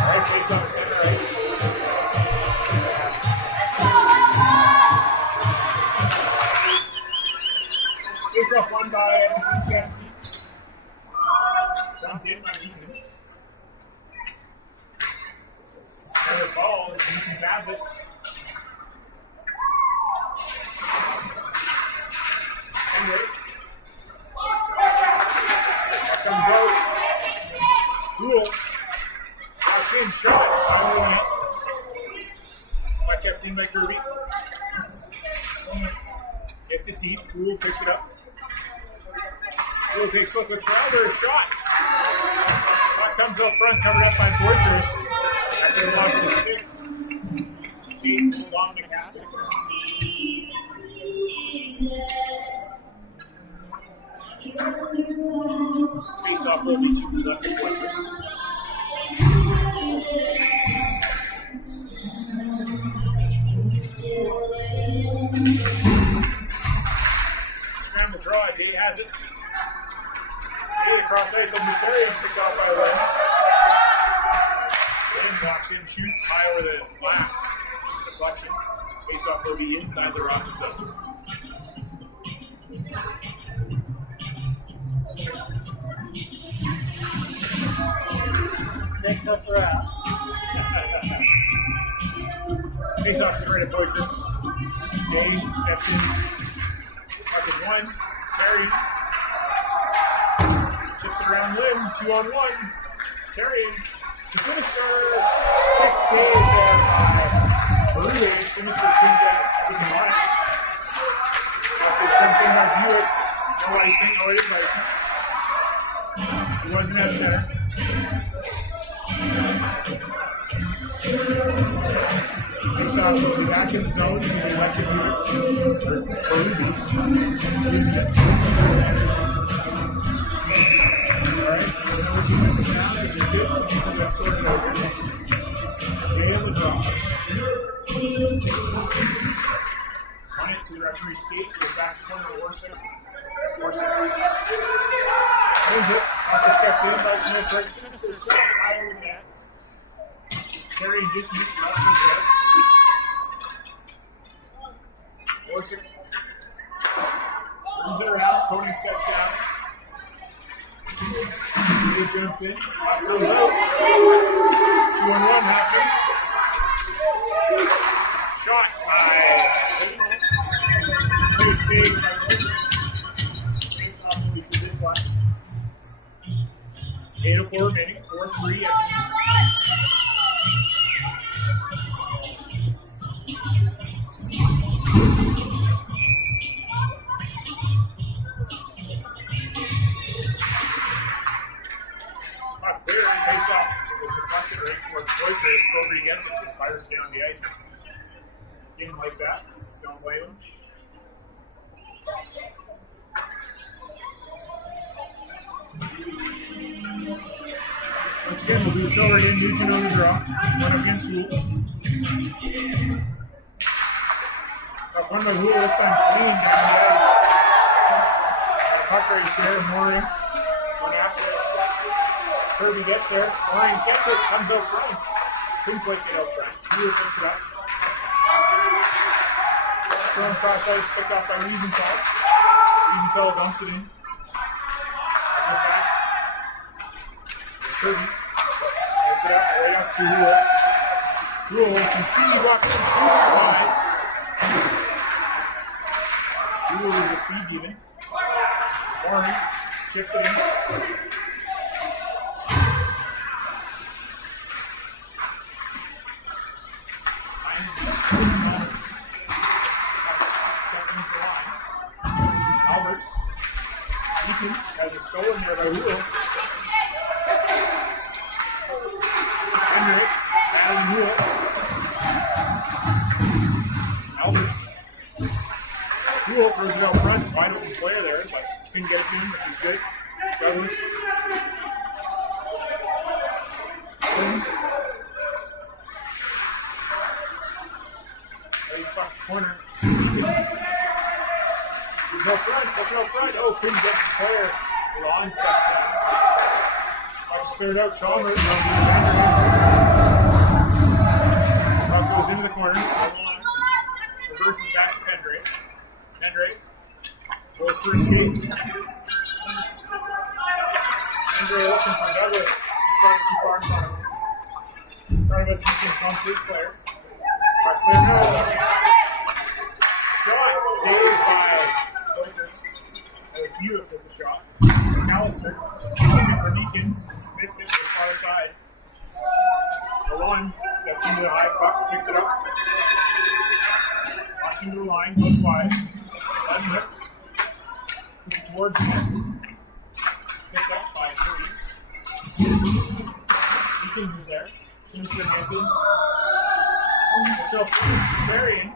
Right face on the center, right? It's up one by Jesse. Dumped in by Ethan. And it falls. Ethan has it. Henry. That comes out. Cool. That's in shot. Finally went. By kept in by Kirby. Gets it deep. Cool picks it up. Cool takes a look. Looks for other shots. That comes up front, covered up by Fortress. After he lost his stick. James hold on to Cassidy. Face off will be to the left of Fortress. Scramble draw. Day has it. Day across ice on the carry and picked off by Ryan. Ryan walks in, shoots high over the glass. Deflection. Face off will be inside the Rocket zone. Next up for us. Face off to the right of Fortress. Day steps in. Marcus one. Terry. Chips it around Lim. 2-on-1. Terry. The finisher. Quick save there by Barulli. Finisher cleaned up. Doesn't want it. After something like Hewitt. No icing. Oh, it is icing. He wasn't at center. Face off will be back in the zone. He's going to be elected Hewitt. Alright, on it to the referee skate, goes back corner of Warsaw. Moves it, off the step in by Smith Ferguson, so it's higher than that. Carrying distance, off his head. Warsaw. Moves it around, Conan steps down. He jumps in, goes out. 2-on-1 happening. Shot by Great big. Nice opportunity for this one. 8:04 remaining, 4-3. Face off. It's a bucket right towards Boycrace. Fogarty gets it. Just fires down the ice. Game like that. Don't blame him. Once again, we'll do this over again. Nugent on the draw. One against Rule. Got one by Rule this time clean down the ice. Puck race there. Mooring. One after it. Kirby gets there. Mooring gets it. Comes out front. Couldn't quite get out front. Rule picks it up. Thrown cross ice. Picked off by Wiesenthal. Wiesenthal dumps it in. Goes back. Kirby. Gets it up, way up to Rule. Rule with some speed, walks in, shoots wide. Rule is a speed demon. Warren chips it in. Alberts. Deacons has a stolen there by Wheel. Hendrick, battling Wheel. Alberts. Wheel throws it out front. Wide open player there, but couldn't get it to him, which is good. Douglas. Plays back corner. He's out front. Oh, couldn't get the player. Long steps down. Bucks cleared out. Chalmers. Buck goes into the corner. Reverses back to Pendrake. Pendrake goes for a skate. Pendrake looking for Douglas. He's starting too far in front of him. In front of us, Deacons bumps his player. Buck cleared out. Shot saved by Lakers. A beautiful shot. McAllister looking for Deacons. Missed it to the far side. The one steps into the high puck, picks it up. Watching the line, goes wide. One hips. Puts it towards the net. Picked up by 3. Deacons is there. Simpson gets in. So, Marion.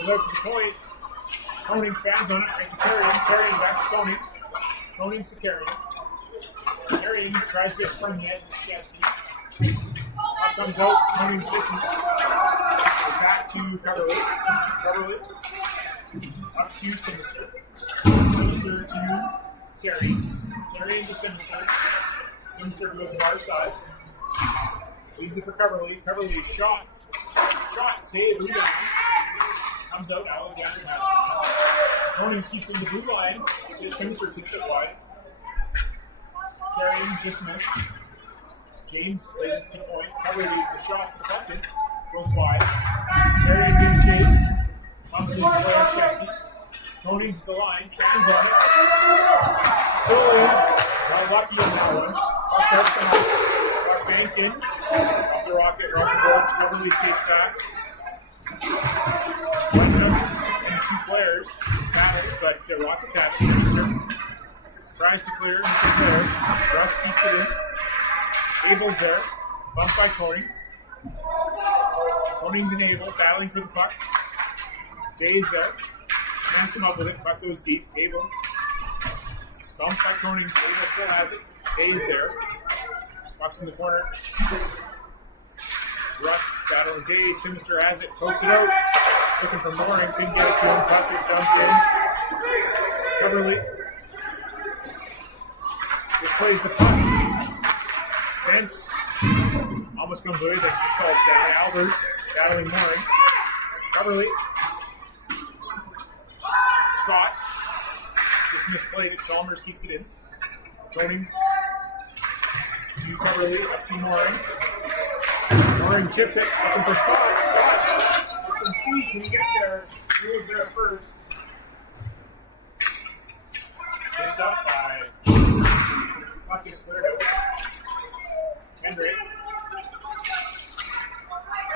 Goes out to the point. Konings fans on it, right to Terrian. Terrian back to Konings. Konings to Terrian. Terrian tries to get from the net to Chesky. Up comes out. Konings distance. Back to Coverley. Coverley. Up to Sinister. Sinister to Terry. Terry to Sinister. Sinister goes to our side. Leaves it for Coverley. Coverley shot. Shot. Save. Rebound. Comes out. Alexander has it. Konings keeps in the blue line. Sinister kicks it wide. Terry just missed. James plays it to the point. Coverley the shot deflected. Goes wide. Terry gives chase. Comes his player, Chesky. Konings at the line. Fans on it. Still in. Got lucky on that one. Puck out to high. Puck banked in. Off the rocket. Rocket boards. Coverley skates back. One jumps and 2 players. Battles, but the Rockets have it. Sinister tries to clear. Rush keeps it in. Abel's there. Bumped by Konings. Konings and Abel battling for the puck. Day's there. Can't come up with it. Puck goes deep. Abel. Bumped by Konings. Abel still has it. Day's there. Puck's in the corner. Russ battling Day. Sinister has it. Pokes it out. Looking for Mooring. Couldn't get it to him. Puck is dumped in. Coverley. Just plays the puck. Vince. Almost comes away, but falls down. Albers battling Mooring. Coverley. Scott just misplayed it. Chalmers keeps it in. Konings to Coverley, up to Mooring. Mooring chips it, looking for Scott. Scott with some feet. Can he get there? He was there first. Picked up by puck is cleared out. Hendrick.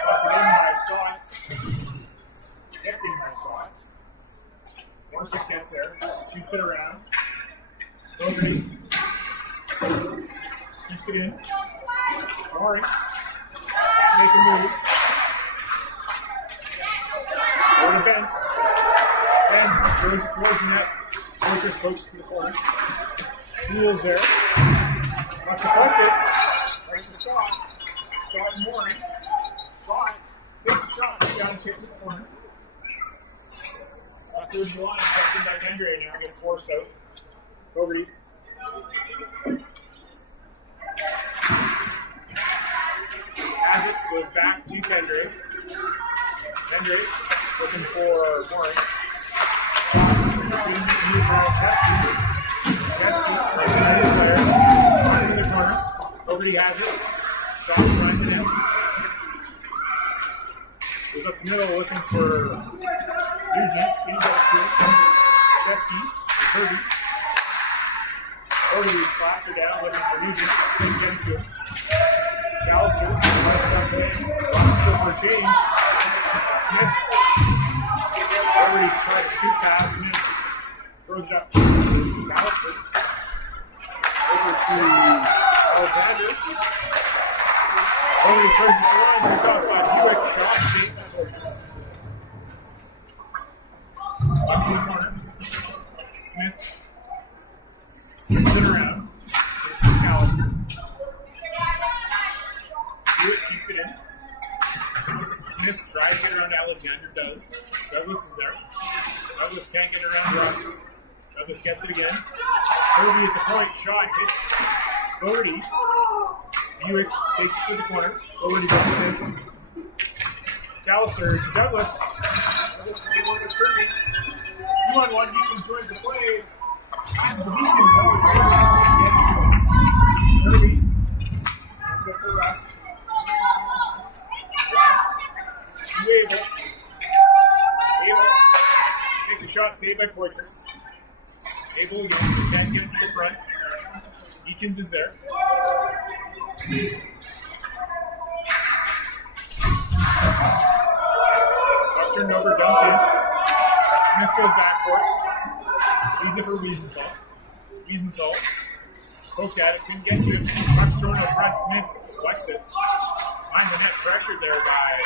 Fucked it in by Scott. Kept in by Scott. Morsick gets there. Shoots it around. Logan. Keeps it in. Mooring. Make a move. Go to Bentz. Bentz throws it towards the net. Fortress pokes to the corner. Pool's there. Not deflected. Right to Scott. Scott and Mooring. Scott takes a shot. He got him kicked to the corner. Third line, second by Hendry now gets forced out. Fogarty. Has it, goes back to Hendry. Hendry looking for Mooring. Chesky, right player. Runs in the corner. Fogarty has it. Stops running to him. Goes up the middle looking for Eugene, he got to Chesky, Kirby. Overly slapped her down, looking for Nugent. Couldn't get it to him. Callister, still for a change. Smith. Overly's trying to scoop pass. Smith throws it up to Callister. Over to Alexander. Overly throws it to line. They're caught by Hewitt. Shot. Watch the corner. Smith. Spins it around. Callister. Hewitt keeps it in. Smith tries to get around Alexander. Does. Douglas is there. Douglas can't get around Rust. Douglas gets it again. Kirby at the point. Shot hits Doherty. Hewitt takes it to the corner. Doherty goes in. Callister to Douglas. Douglas 2-on-1. Deacon joins the play. Pass to Deacon. Kirby. That's it for Rust. Abel. Takes a shot, saved by Poitras. Abel again, can't get it to the front. Eakins is there. Turned over, dumped in. Smith goes back for it. Leaves it for Wiesenthal. Wiesenthal poked at it, couldn't get to it. Puck's thrown in the front. Smith flex it. Behind the net, pressured there by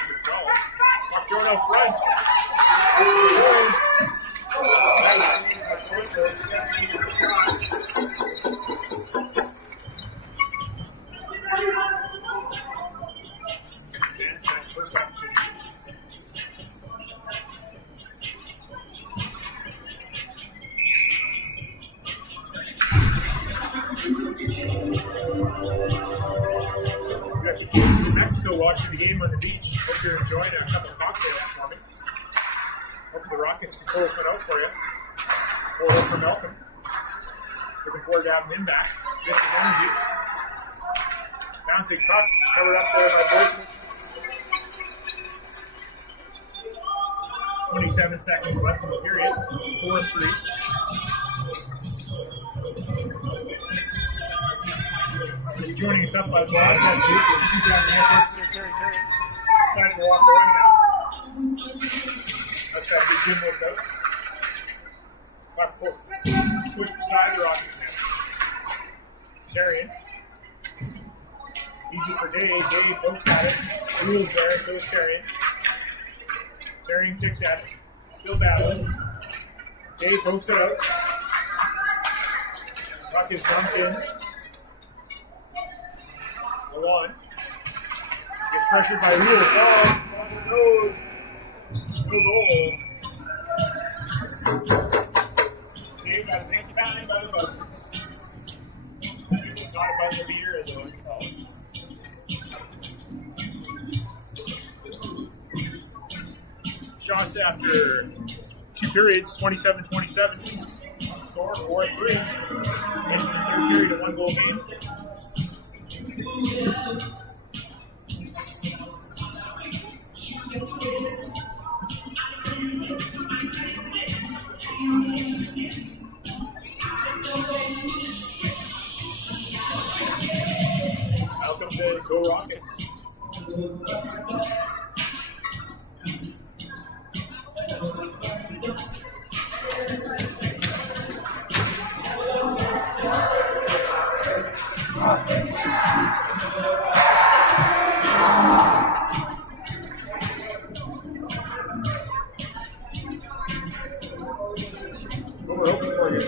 number 12. Puck thrown out front. First opportunity. We got the kids from Mexico watching the game on the beach. Hope you're enjoying a couple of cocktails for me. Hope the Rockets can pull this one out for you. Or for Malcolm. Looking forward to having him back. This is energy. Bouncing puck, covered up there by Boykin. 27 seconds left in the period. 4-3. Joining us up by Bob. That's Duke. Time to walk away now. That's that big gym workout. Puck push beside the Rockets now. Tarian. Easy for Day. Day pokes at it. Rules there, so is Tarian. Tarian kicks at it. Still battling. Day pokes it out. Puck is dumped in. One. Gets pressured by Rule. Oh, on the nose. No goal. Dave got a hanky down by the buster. It's not a buzzer beater as I like to call it. Shots after 2 periods, 27-27. Score 4-3. In the third period, a 1-goal game. Malcolm says, go Rockets. What we're hoping for here.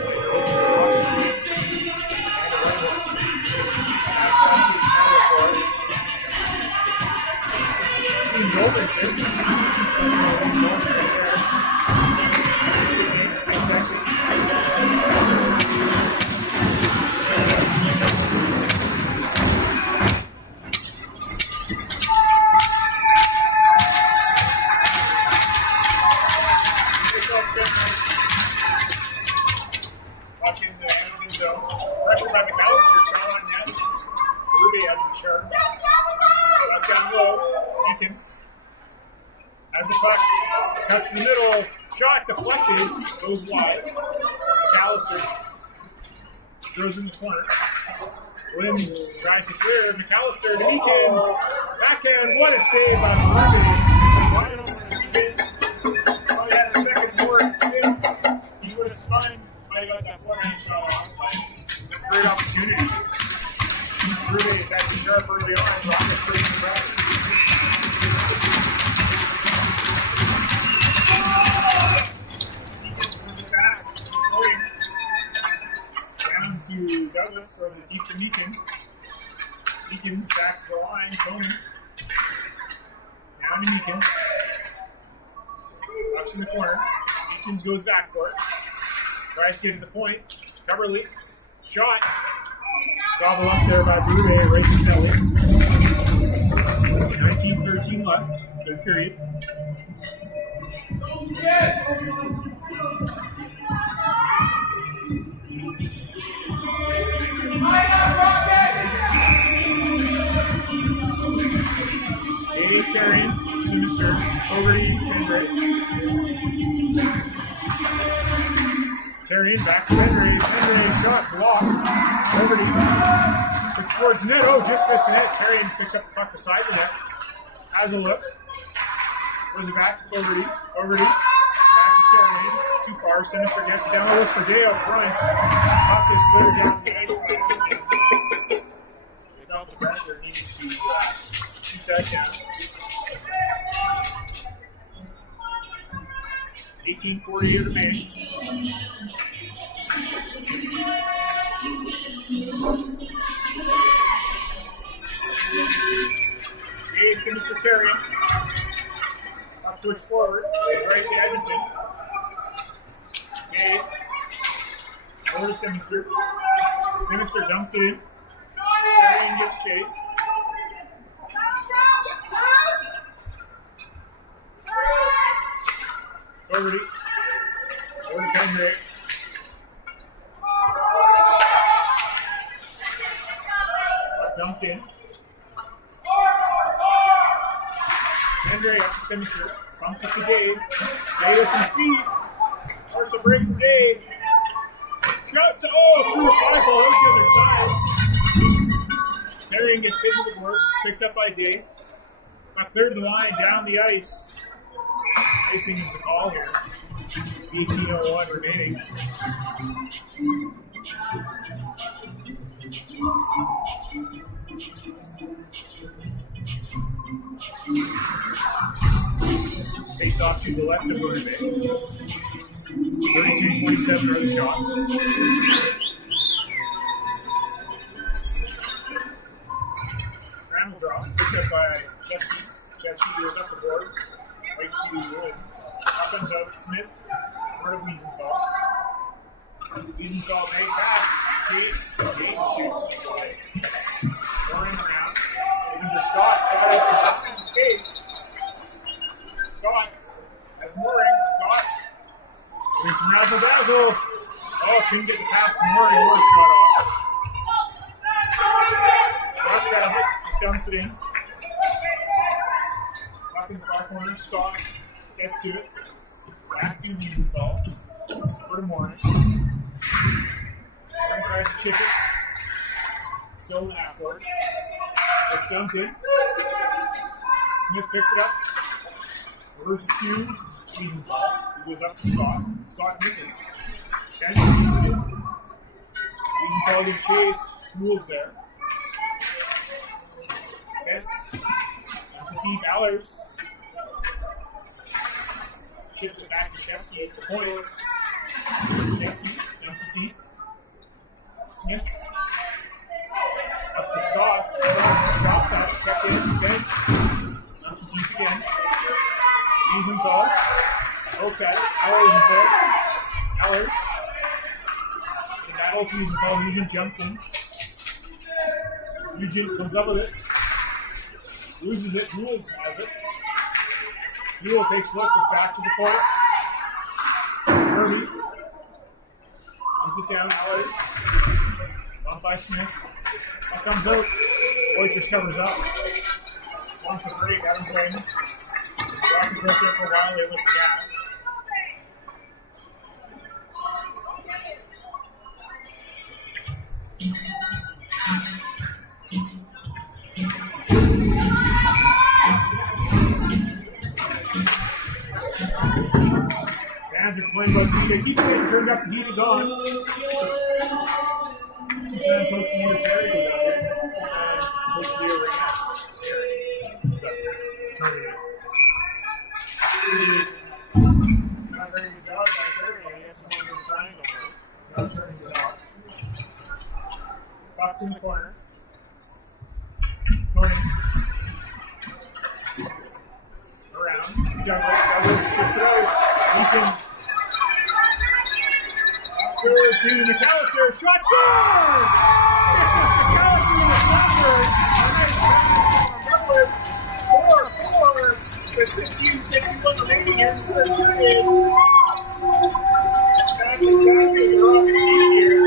As the puck cuts in the middle, shot deflected, goes wide. Callister throws in the corner. Williams tries to clear. McAllister to Meekins. Backhand. What a save by Berube. Ryan over the spin. Probably had a second more spin. He would have spun. So he got that forehand shot off. But great opportunity. Berube is actually sharp early on. Rocket straight in the back. Down to Douglas, throws it deep to Meekins. Meekins back to the line, Jonas. Down to Meekins. Bucks in the corner. Meekins goes back for it. Tries to get to the point. Coverly. Shot. Gobble up there by Berube, right to Kelly. 19-13 left. Good period. Danny Terry, Sinister, Fogarty, Penray. Terry back to Penray. Penray shot blocked. Fogarty looks towards the net. Oh, just missed the net. Terry picks up the puck beside the net. Has a look. Throws it back to Fogarty. Fogarty. Back to Terry. Too far. Sinister gets it down. Looks for Day out front. Puck is cleared down the ice. They felt the pressure needed to keep that down. 18:48 remaining. Dave Sinister carrying. Up push forward. It's right to Edmonton. Dave. Over to Sinister. Sinister dumps it in. Carrying gets chased. Fogarty. Over to Penray. Dumped in. Penray up to Sinister. Bumps up to Dave. Dave with some speed. Partial break for Dave. Shots. Oh, through a five-ball out the other side. Terry gets hit with the boards. Picked up by Dave. Got cleared the line down the ice. Icing is the call here. 18:01 remaining. Face off to the left of Berube. 36-27 are the shots. Trammel draw, picked up by Chesky. Chesky goes up the boards. Right to Wood. Up comes out Smith. Part of Wiesenthal. Wiesenthal made pass. Kate shoots. Running around. Even to Scott. Scott has to escape. Scott has mooring. Scott. There's some razzle dazzle. Oh, couldn't get the pass to mooring. Moore's cut off. Scott's got a hit. Just dumps it in. Back in the far corner. Scott gets to it. Back to Wiesenthal. For the morning. Morning tries to chip it. Still afterward. It's dumped in. Smith picks it up. Reverses to Wiesenthal. He goes up to Scott. Scott misses. Kenny gets it in. Wiesenthal gets chase. Rules there. That's a deep Allers. Chips it back to Chesky at the point. Chesky dumps it deep. Smith up to Scott. Shots up, kept in, bench. Dumps it deep again. Wiesenthal. Looks at it. Allers is there. Allers. In battle with Wiesenthal. Nugent jumps in. Nugent comes up with it. Loses it. Rules has it. Newell takes a look, goes back to the court. Kirby. Runs it down, Allers. Bumped by Smith. That comes out. Boyd just covers up. Wants a break, Adam's playing. Rocky broke there for a while, they look back. Has it playing about DJ. He's getting turned up. He's gone. Then Coach Neil Terry goes out there. Coach Neil right now. Not very good job by Terry. He has to hold the triangle first. Not turning it off. Box in the corner. Going around. Douglas gets it out. He can go to McAllister. Shot score! McAllister with the 4-4 with 15:51 remaining in the third period. That's exactly the wrong team here.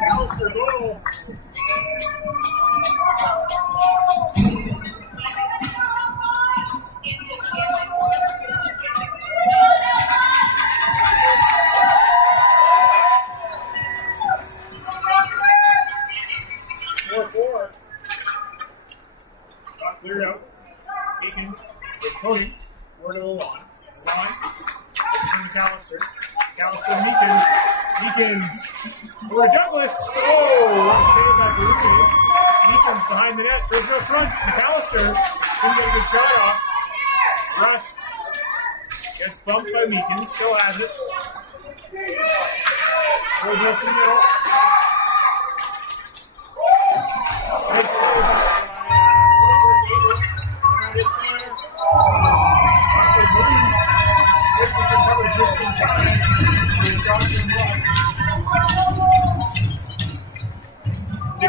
McAllister goal. 4-4. Got cleared out. Eakins with Williams. Word of the line. From McAllister. McAllister and Eakins. Eakins for Douglas. Oh, what a save by Rutland. Eakins behind the net. Towards the front. McAllister didn't get a good shot off. Rust gets bumped by Meekins. Still has it. Goes up the middle. Great save by just in time. 15-17 in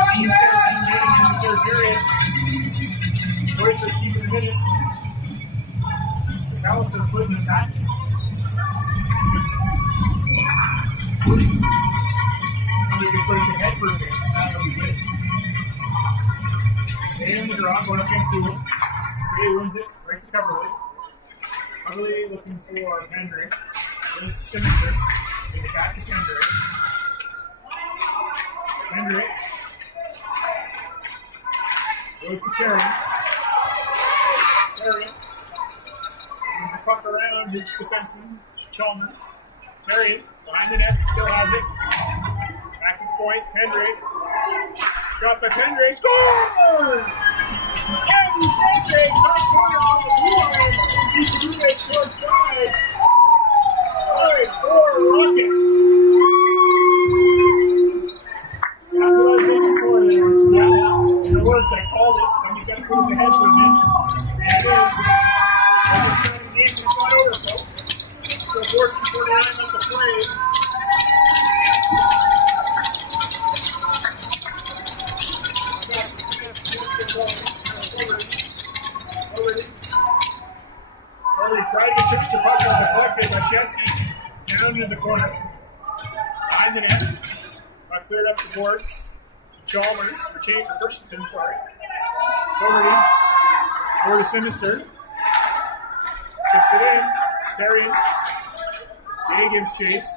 the third period. Boys are keeping the minute. McAllister putting it back. We can put it in head for a bit. That'll be good. Stay in the draw, going up against Google. Ray wins it, right to Coverley. Coverley looking for Hendrick. Goes to Sinister. Take it back to Hendrick. Hendrick. Goes to Terry. Terry. Moves the puck around his defenseman, Chalmers. Terry, behind the net, still has it. Back to the point, Hendrick. Shot by Hendrick. Score! Andy Hendrick, top corner from the blue line. He's the blue line short side. 5-4 Rockets. That's what I was looking for there. Yeah, it worked. I called it. Somebody got to prove the head for a minute. And it is. Second time in the game, it's not over, folks. So 14-49 on the play. They tried to fix the puck on deflected by Shesky down into the corner. Behind the net. Puck cleared up the boards. Chalmers for change for Christensen, sorry. Over to Sinister. Tips it in. Terry. Day gives chase.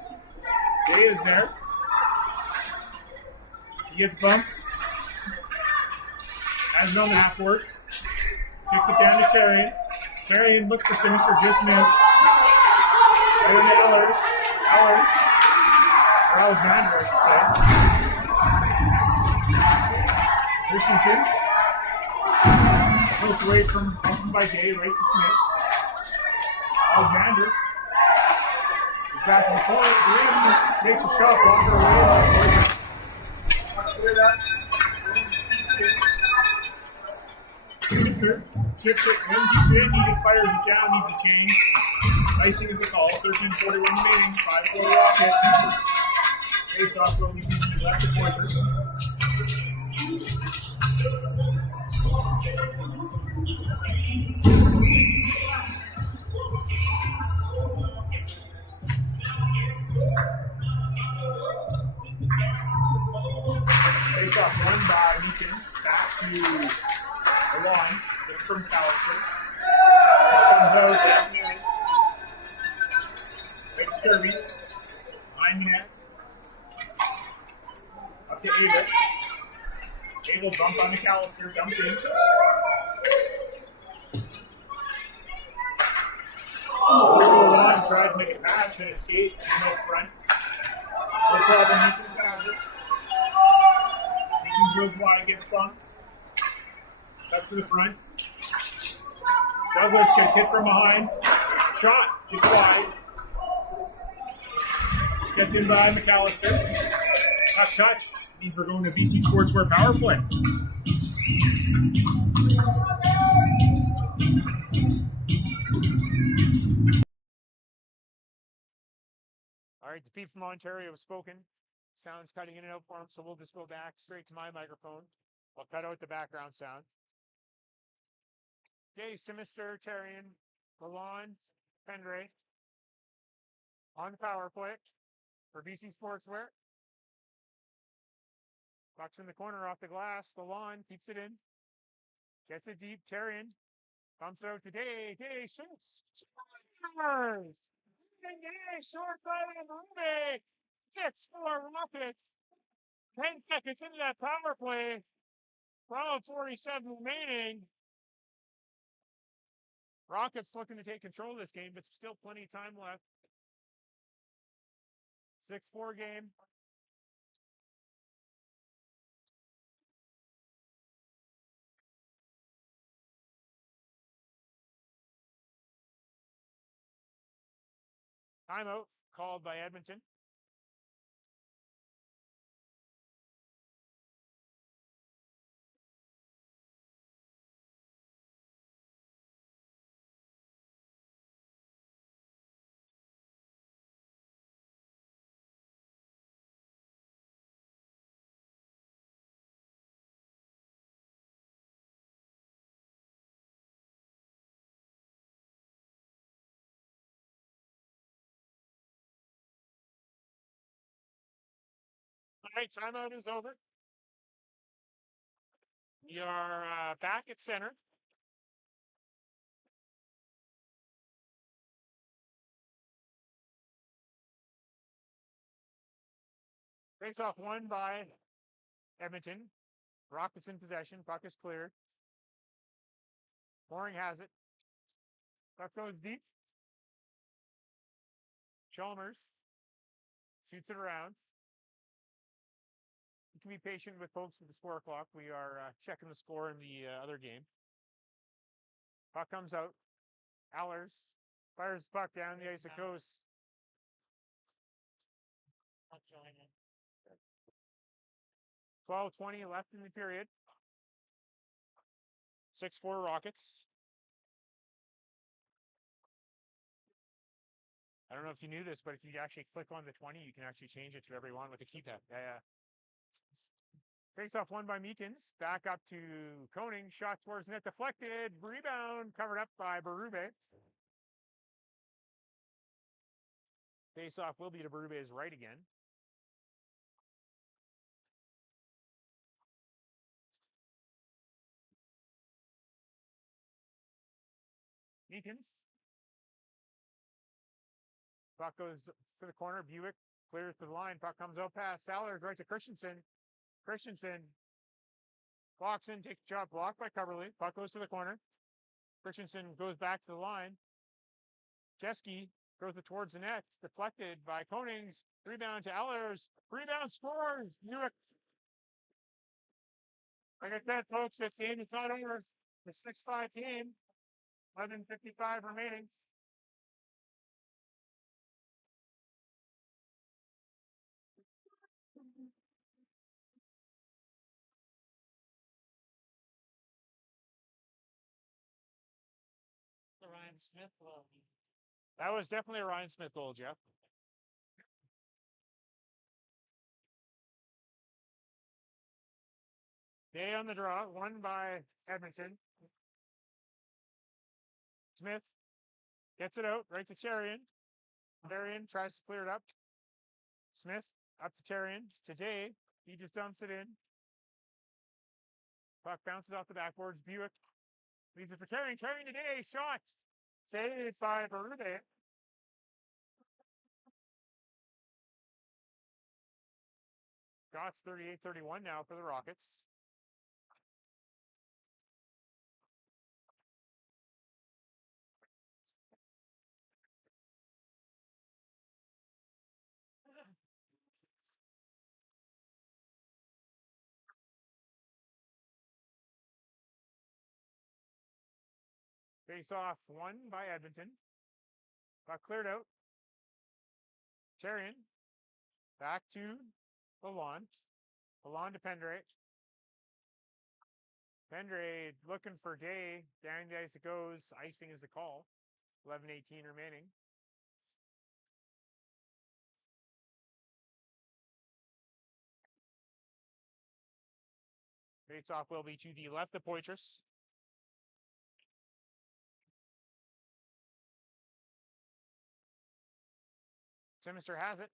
Day is there. He gets bumped. Has it on the half boards. Kicks it down to Terry. Terry looked for Sinister, just missed. Right into Ellers. Or Alexander, I should say. Christensen. Poked away from by Day, right to Smith. Alexander. He's back in the point. Green makes a shot. Walker away. Clear that. Sinister. Chips it, when he's in, he just fires it down, needs a change. Icing is the call, 13:41 remaining, 5-4 Rocket. Face off will be left to Pointer. Face off run by Meekins, back to the line. From McAllister. Comes out. Makes Kirby. Behind the net. Up to Abel. Abel bump on McAllister. Dumped in. Over the line. tried to make a pass and escape and no front. No problem, Meekins has it. Meekins goes wide, gets bumped. Cuts to the front. Douglas gets hit from behind. Shot, just wide. Kept in by McAllister. Not touched. Means we're going to BC Sportswear power play. All right, the Pete from Ontario has spoken. Sound's cutting in and out for him, so we'll just go back straight to my microphone. I'll cut out the background sound. Okay, Simister, Terrian, Lalonde, Pendre on the power play for BC Sportswear. Bucks in the corner off the glass. Lalonde keeps it in. Gets it deep. Terrian bumps it out to Day. Day shoots. Scores! Day short side of Ruby. 6-4 Rockets. 10 seconds into that power play. 12:47 remaining. Rockets looking to take control of this game, but still plenty of time left. 6-4 game. Timeout called by Edmonton. All right, timeout is over. We are back at center. Face off won by Edmonton. Rockets in possession. Puck is cleared. Mooring has it. Puck goes deep. Chalmers shoots it around. You can be patient with folks with the score clock. We are checking the score in the other game. Puck comes out. Allers fires the puck down the ice. It goes. 12:20 left in the period. 6-4 Rockets. I don't know if you knew this, but if you actually click on the 20, you can actually change it to whatever you want with the keypad. Yeah. Face off won by Meekins. Back up to Koning. Shot towards net deflected. Rebound covered up by Berube. Face off will be to Berube's right again. Meekins. Puck goes to the corner. Buick clears to the line. Puck comes out past Allers right to Christensen. Christensen walks in, takes a shot blocked by Coverly. Puck goes to the corner. Christensen goes back to the line. Jeske throws it towards the net. Deflected by Konings. Rebound to Allers. Rebound scores. Buick. Like I said, folks, this game is not over. The 6-5 game. 11:55 remaining. The Ryan Smith goal. That was definitely a Ryan Smith goal, Jeff. Day on the draw, won by Edmonton. Smith gets it out, right to Terrian. Terrian tries to clear it up. Smith up to Terrian. Today, he just dumps it in. Puck bounces off the backboards. Buick leaves it for Terrian. Terrian today, shot. Saved by Berube. Shots 38-31 now for the Rockets. Face off won by Edmonton. Got cleared out. Terrian. Back to Lalonde. Lalonde to Pendre. Pendre looking for Day. Down the ice it goes. Icing is the call. 11:18 remaining. Face off will be to the left of Poitras. Sinister has it.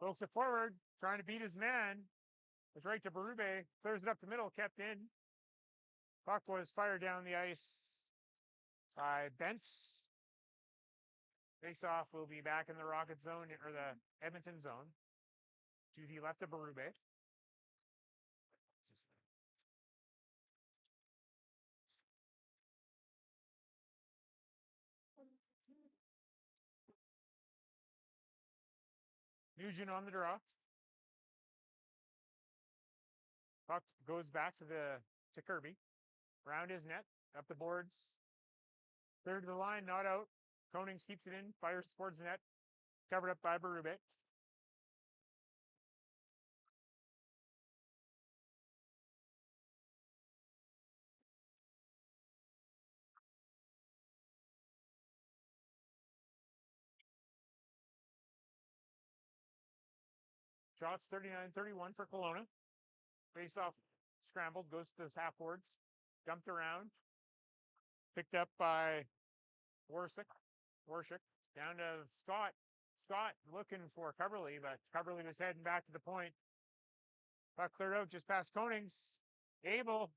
Pokes it forward, trying to beat his man. It's right to Berube. Clears it up the middle, kept in. Puck was fired down the ice by Bentz. Face off will be back in the Rocket zone, or the Edmonton zone. To the left of Berube. Nugent on the draw. Puck goes back to Kirby. Around his net, up the boards. Third to the line, not out. Konings keeps it in, fires towards the net. Covered up by Berube. Shots 39-31 for Kelowna. Face off scrambled, goes to those half boards. Dumped around. Picked up by Warsick. Down to Scott. Scott looking for Coverly, but Coverly was heading back to the point. Puck cleared out just past Konings. Abel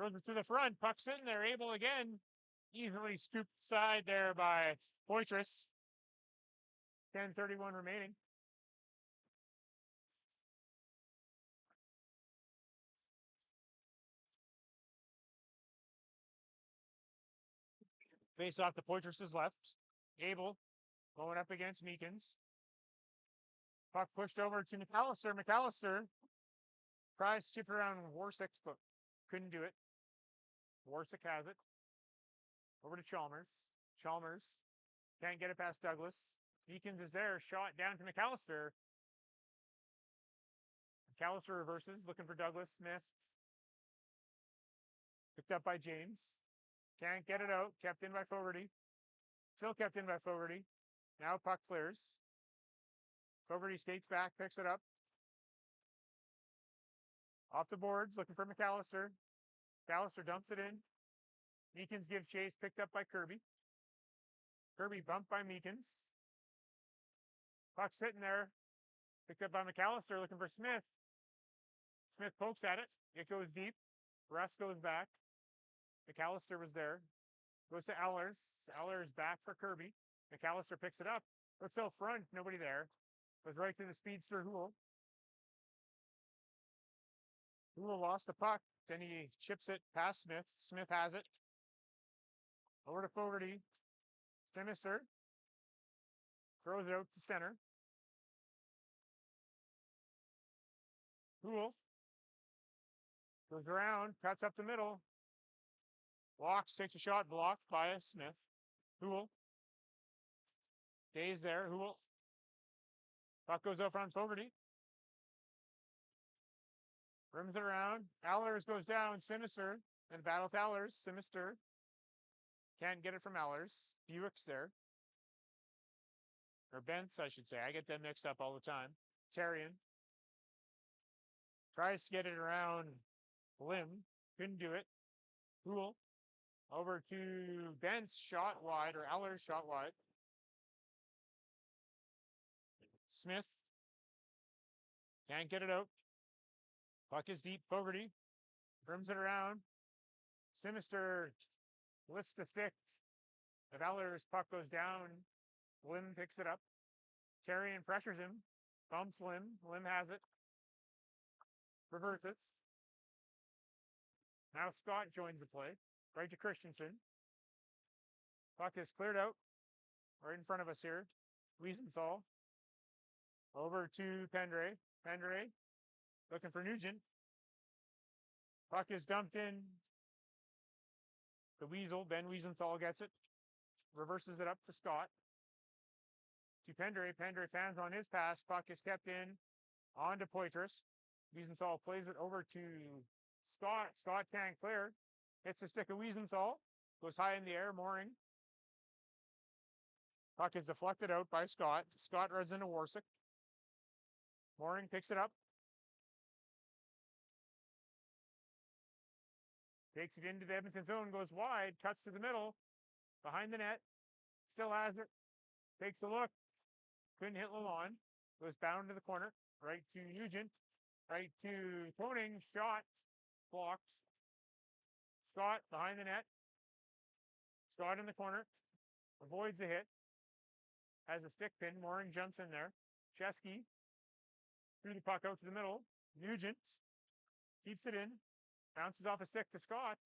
goes to the front. Puck sitting there. Abel again. Easily scooped side there by Poitras. 10:31 remaining. Face off to Poitras' left. Abel going up against Meekins. Puck pushed over to McAllister. McAllister tries to chip around Warsick, but couldn't do it. Warsick has it. Over to Chalmers. Chalmers can't get it past Douglas. Meekins is there. Shot down to McAllister. McAllister reverses, looking for Douglas. Missed. Picked up by James. Can't get it out. Kept in by Fogarty. Still kept in by Fogarty. Now puck clears. Fogarty skates back, picks it up. Off the boards, looking for McAllister. McAllister dumps it in. Meekins gives chase, picked up by Kirby. Kirby bumped by Meekins. Puck sitting there. Picked up by McAllister, looking for Smith. Smith pokes at it. It goes deep. Russ goes back. McAllister was there. Goes to Allers. Allers back for Kirby. McAllister picks it up. But still front, nobody there. Goes right to the speedster Houle. Houle lost the puck. Then he chips it past Smith. Smith has it. Over to Fogarty. Sinister. Throws it out to center. Houle. Goes around. Cuts up the middle. Walks. Takes a shot. Blocked by Smith. Houle. Stays there. Houle. Puck goes out front. Fogarty. Rims it around. Allers goes down. Sinister. And battle with Allers. Sinister. Can't get it from Allers. Buick's there. Or Bentz, I should say. I get them mixed up all the time. Terrian. Tries to get it around Lim. Couldn't do it. Houle. Over to Bentz. Shot wide. Or Allers shot wide. Smith. Can't get it out. Puck is deep. Fogarty. Brims it around. Sinister lifts the stick. The Allers puck goes down. Lim picks it up. Terrian pressures him. Bumps Lim. Lim has it. Reverses. Now Scott joins the play. Right to Christensen. Puck is cleared out. Right in front of us here. Wiesenthal. Over to Pendre. Pendre looking for Nugent. Puck is dumped in The Weasel, Ben Wiesenthal gets it. Reverses it up to Scott. To Pendray. Pendray fans on his pass. Puck is kept in. On to Poitras. Wiesenthal plays it over to Scott. Scott can't clear. Hits the stick of Wiesenthal. Goes high in the air. Mooring. Puck is deflected out by Scott. Scott runs into Warsick. Mooring picks it up. Takes it into the Edmonton zone. Goes wide. Cuts to the middle. Behind the net. Still has it. Takes a look. Couldn't hit Lalonde. Goes bound to the corner. Right to Nugent. Right to Koning. Shot. Blocked. Scott behind the net. Scott in the corner. Avoids the hit. Has a stick pin. Mooring jumps in there. Chesky. Threw the puck out to the middle. Nugent. Keeps it in. Bounces off a stick to Scott.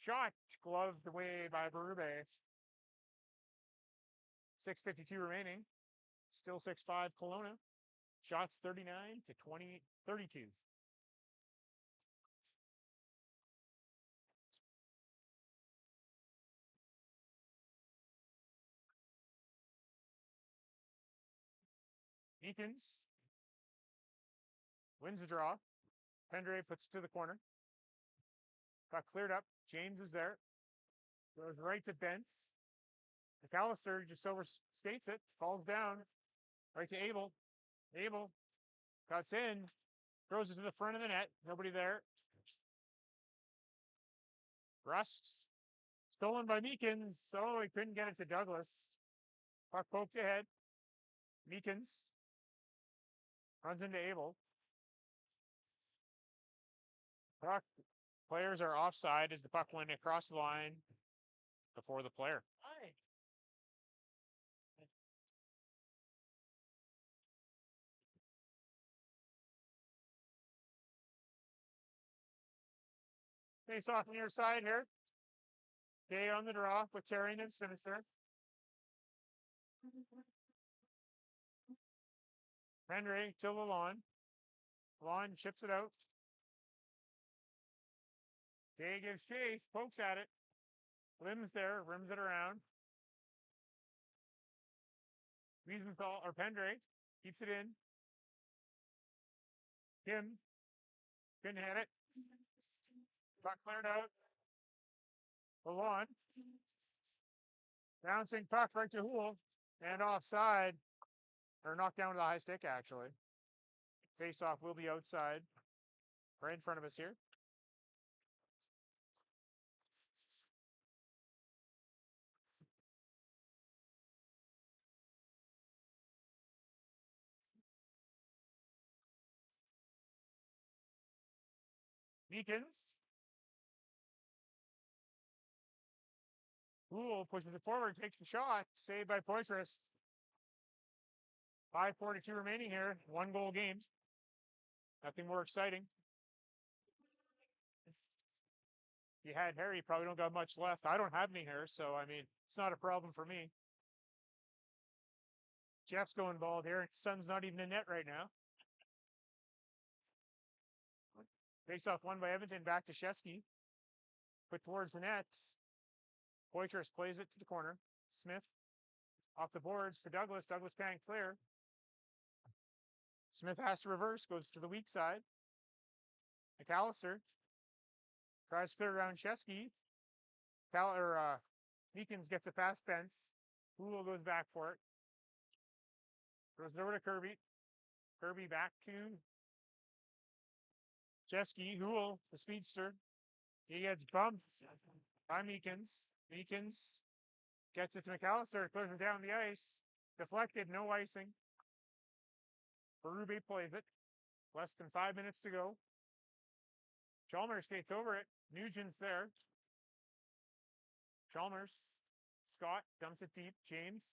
Shot. Gloved away by Berube. 6:52 remaining. Still 6-5 Kelowna. Shots 39 to 32. Eakins wins the draw. Pendray puts it to the corner. Got cleared up. James is there. Goes right to Bentz. McAllister just overskates it. Falls down. Right to Abel. Abel cuts in. Throws it to the front of the net. Nobody there. Rust. Stolen by Meekins. So he couldn't get it to Douglas. Puck poked ahead. Meekins runs into Abel. Puck. Players are offside as the puck went across the line before the player. Face off near side here. Day on the draw with Terry and Sinister. Henry to Lalonde. Lalonde chips it out. Day gives chase, pokes at it. Limbs there, rims it around. Wiesenthal or Pendray keeps it in. Kim couldn't hit it. Puck cleared out. Lalonde. Bouncing puck right to Houle. And offside. Or knocked down to the high stick, actually. Face off will be outside. Right in front of us here. Meekins. Houle pushes it forward, takes the shot. Saved by Poitras. 5:42 remaining here. 1-goal game. Nothing more exciting. If you had hair, you probably don't got much left. I don't have any hair, so I mean, it's not a problem for me. Jeff's going bald here. Sun's not even in net right now. Face off won by Edmonton, back to Shesky. Put towards the net. Poitras plays it to the corner. Smith off the boards to Douglas. Douglas can't clear. Smith has to reverse, goes to the weak side. McAllister tries to clear around Shesky. Meekins gets it past Spence. Houle goes back for it. Goes over to Kirby. Kirby back to Chesky. Houle, the speedster. He gets bumped by Meekins. Meekins gets it to McAllister. Clears it down the ice. Deflected, no icing. Berube plays it. Less than 5 minutes to go. Chalmers skates over it. Nugent's there. Chalmers. Scott dumps it deep. James.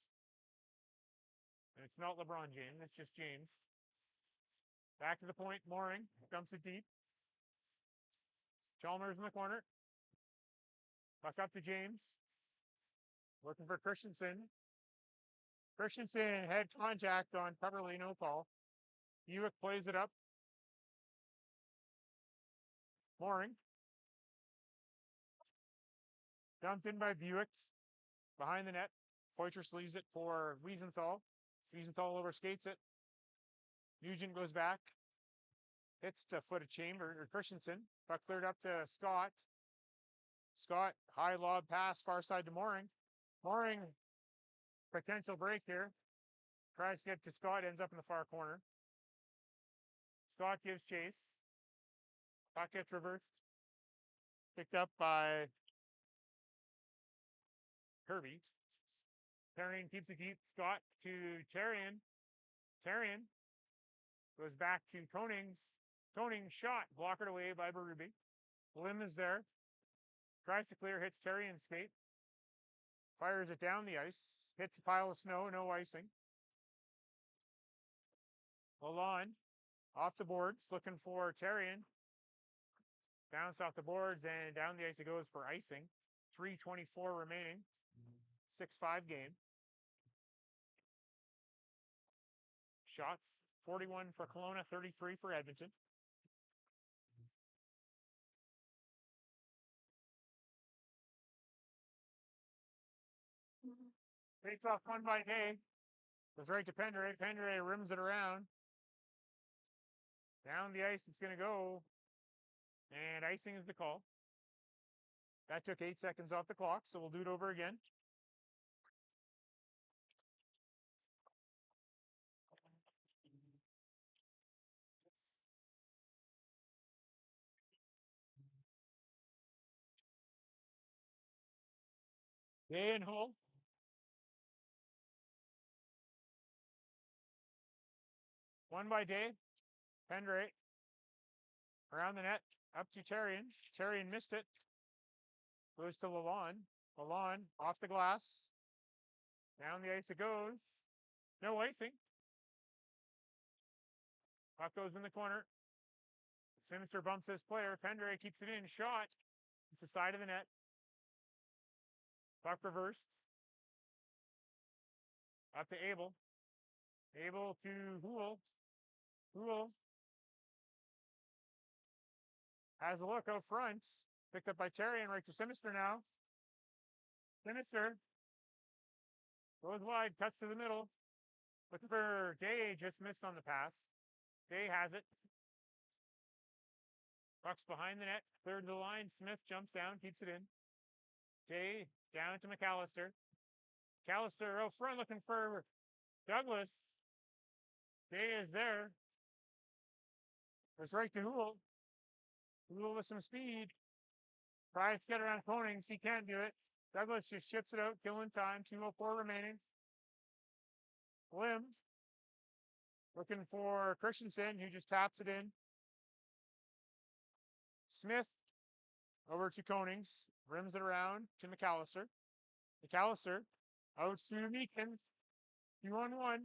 And it's not LeBron James. It's just James. Back to the point. Mooring dumps it deep. Chalmers in the corner. Back up to James. Looking for Christensen. Christensen had contact on Coverly, no call. Buick plays it up. Mooring. Dumped in by Buick. Behind the net. Poitras leaves it for Wiesenthal. Wiesenthal overskates it. Nugent goes back. Hits the foot of Chamber or Christensen. Puck cleared up to Scott. Scott, high lob pass, far side to Mooring. Mooring, potential break here. Tries to get to Scott, ends up in the far corner. Scott gives chase. Puck gets reversed. Picked up by Kirby. Tarian keeps it deep. Scott to Tarian. Tarian goes back to Konings. Konings shot. Blockered away by Berube. Lim is there. Tries to clear, hits Tarian's skate. Fires it down the ice. Hits a pile of snow, no icing. Lalonde off the boards, looking for Tarian. Bounce off the boards and down the ice it goes for icing. 3:24 remaining. 6-5 game. Shots 41 for Kelowna, 33 for Edmonton. Face off one by Day. Goes right to Pendray. Pendray rims it around. Down the ice it's going to go. And icing is the call. That took 8 seconds off the clock, so we'll do it over again. Day and Hull. One by Day. Pendray. Around the net. Up to Tarian. Tarian missed it. Goes to Lalonde. Lalonde off the glass. Down the ice it goes. No icing. Puck goes in the corner. Sinister bumps his player. Pendray keeps it in. Shot. It's the side of the net. Puck reversed. Up to Abel. Abel to Houle. Houle has a look out front. Picked up by Tarian right to Sinister now. Sinister goes wide, cuts to the middle. Looking for Day, just missed on the pass. Day has it. Puck's behind the net, cleared the line. Smith jumps down, keeps it in. Day down to McAllister. McAllister out front looking for Douglas. Day is there. Goes right to Houle. Houle with some speed. Tries to get around Konings. He can't do it. Douglas just ships it out, killing time. 2:04 remaining. Lim looking for Christensen, who just taps it in. Smith over to Konings. Rims it around to McAllister. McAllister out to Meekins. 2-on-1.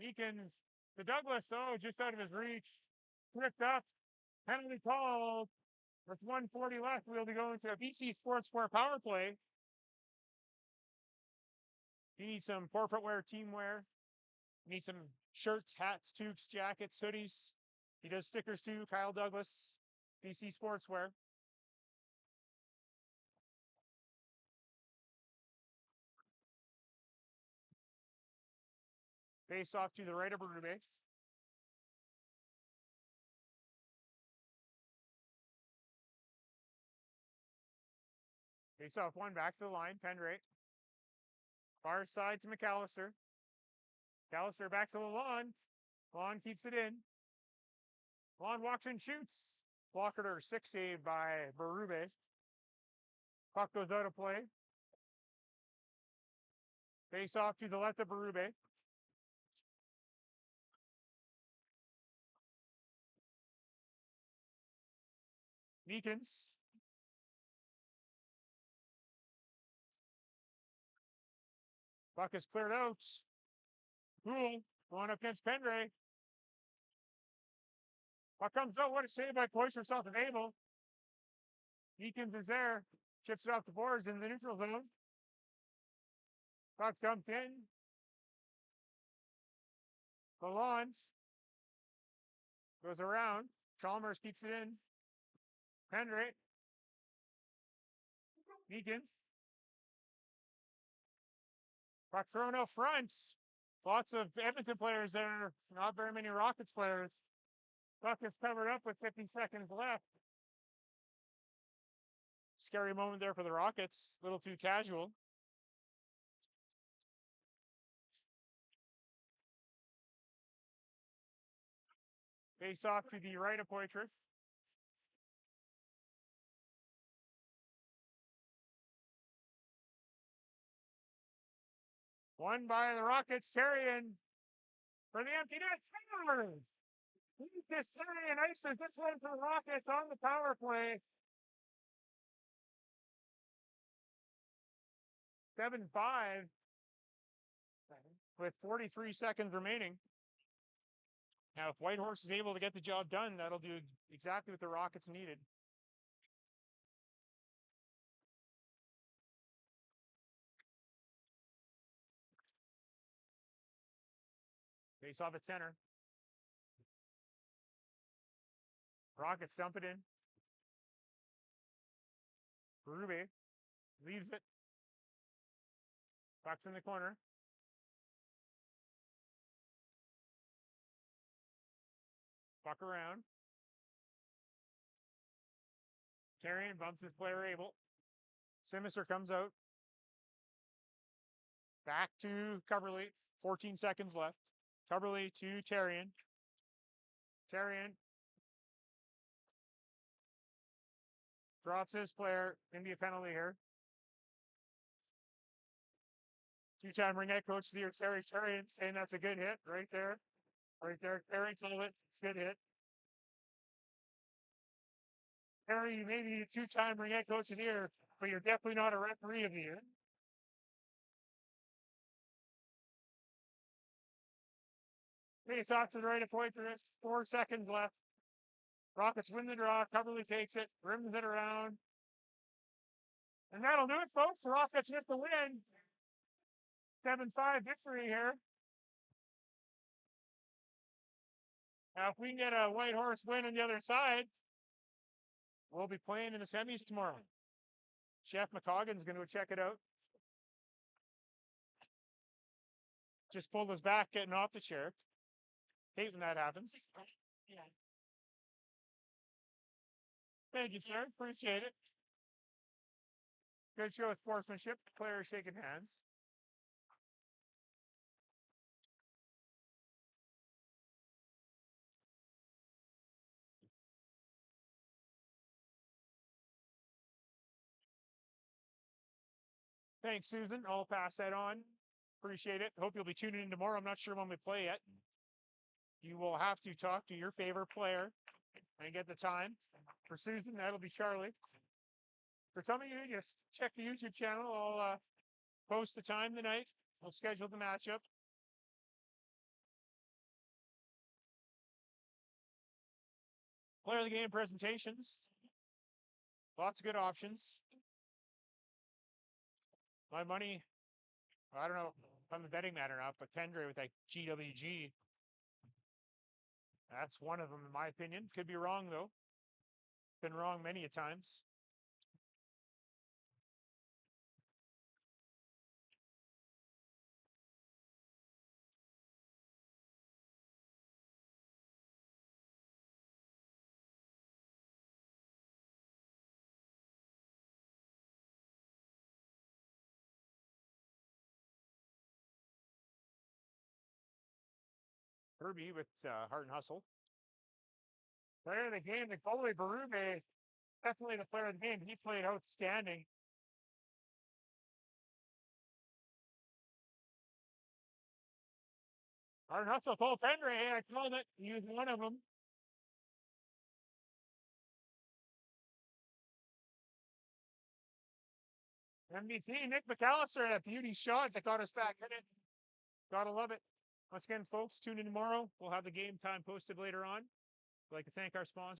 Meekins to Douglas. Oh, just out of his reach. Tripped up. Penalty called. With 1:40 left, we'll be going to a BC Sportswear power play. You need some corporate wear, team wear. You need some shirts, hats, toques, jackets, hoodies. He does stickers too. Kyle Douglas, BC Sportswear. Face off to the right of Berube. Face off one, back to the line. Pendray. Far side to McAllister. McAllister back to Lalonde. Lalonde keeps it in. Lalonde walks and shoots. Blocker 6 saved by Berube. Puck goes out of play. Face off to the left of Berube. Meekins. Puck is cleared out. Houle going up against Pendray. Puck comes out. What a save by Poitras off of Abel. Meekins is there. Chips it off the boards in the neutral zone. Puck dumped in. Lalonde goes around. Chalmers keeps it in. Pendray. Meekins Puck thrown out front. Lots of Edmonton players there. Not very many Rockets players. Puck is covered up with 50 seconds left. Scary moment there for the Rockets. A little too casual. Face off to the right of Poitras. Won by the Rockets. Terrian for the empty net. Scores! Lucas Terrian ices this one for the Rockets on the power play. 7-5 with 43 seconds remaining. Now, if Whitehorse is able to get the job done, that'll do exactly what the Rockets needed. Face off at center. Rockets dump it in. Berube leaves it. Puck's in the corner. Puck around. Terrian bumps his player Abel. Simiser comes out. Back to Coverly. 14 seconds left. Coverly to Terrian. Terrian drops his player. Gonna be a penalty here. Two-time ring head coach of the year, Terrian, saying that's a good hit right there. Right there. Terry told it. It's a good hit. Terry, you may be a two-time ring head coach of the year, but you're definitely not a referee of the year. Face off to the right of Poitras. 4 seconds left. Rockets win the draw. Coverly takes it. Rims it around. And that'll do it, folks. The Rockets with the win. 7-5 victory here. Now, if we can get a Whitehorse win on the other side, we'll be playing in the semis tomorrow. Chef McCoggan's going to go check it out. Just pulled his back getting off the chair. Hate when that happens. Thank you, sir. Appreciate it. Good show of sportsmanship. Players shaking hands. Thanks, Susan. I'll pass that on. Appreciate it. Hope you'll be tuning in tomorrow. I'm not sure when we play yet. You will have to talk to your favorite player and get the time. For Susan, that'll be Charlie. For some of you, just check the YouTube channel. I'll post the time tonight. We'll schedule the matchup. Player of the game presentations. Lots of good options. My money, I don't know if I'm a betting man or not, but Pendre with that GWG. That's one of them, in my opinion. Could be wrong, though. Been wrong many a times. Kirby with Heart and Hustle. Player of the game, the goalie Berube, definitely the player of the game. He played outstanding. Heart and Hustle, Cole Pendre, I called it. He was one of them. MVP, Nick McAllister, that beauty shot that got us back in it. Gotta love it. Once again, folks, tune in tomorrow. We'll have the game time posted later on. I'd like to thank our sponsors.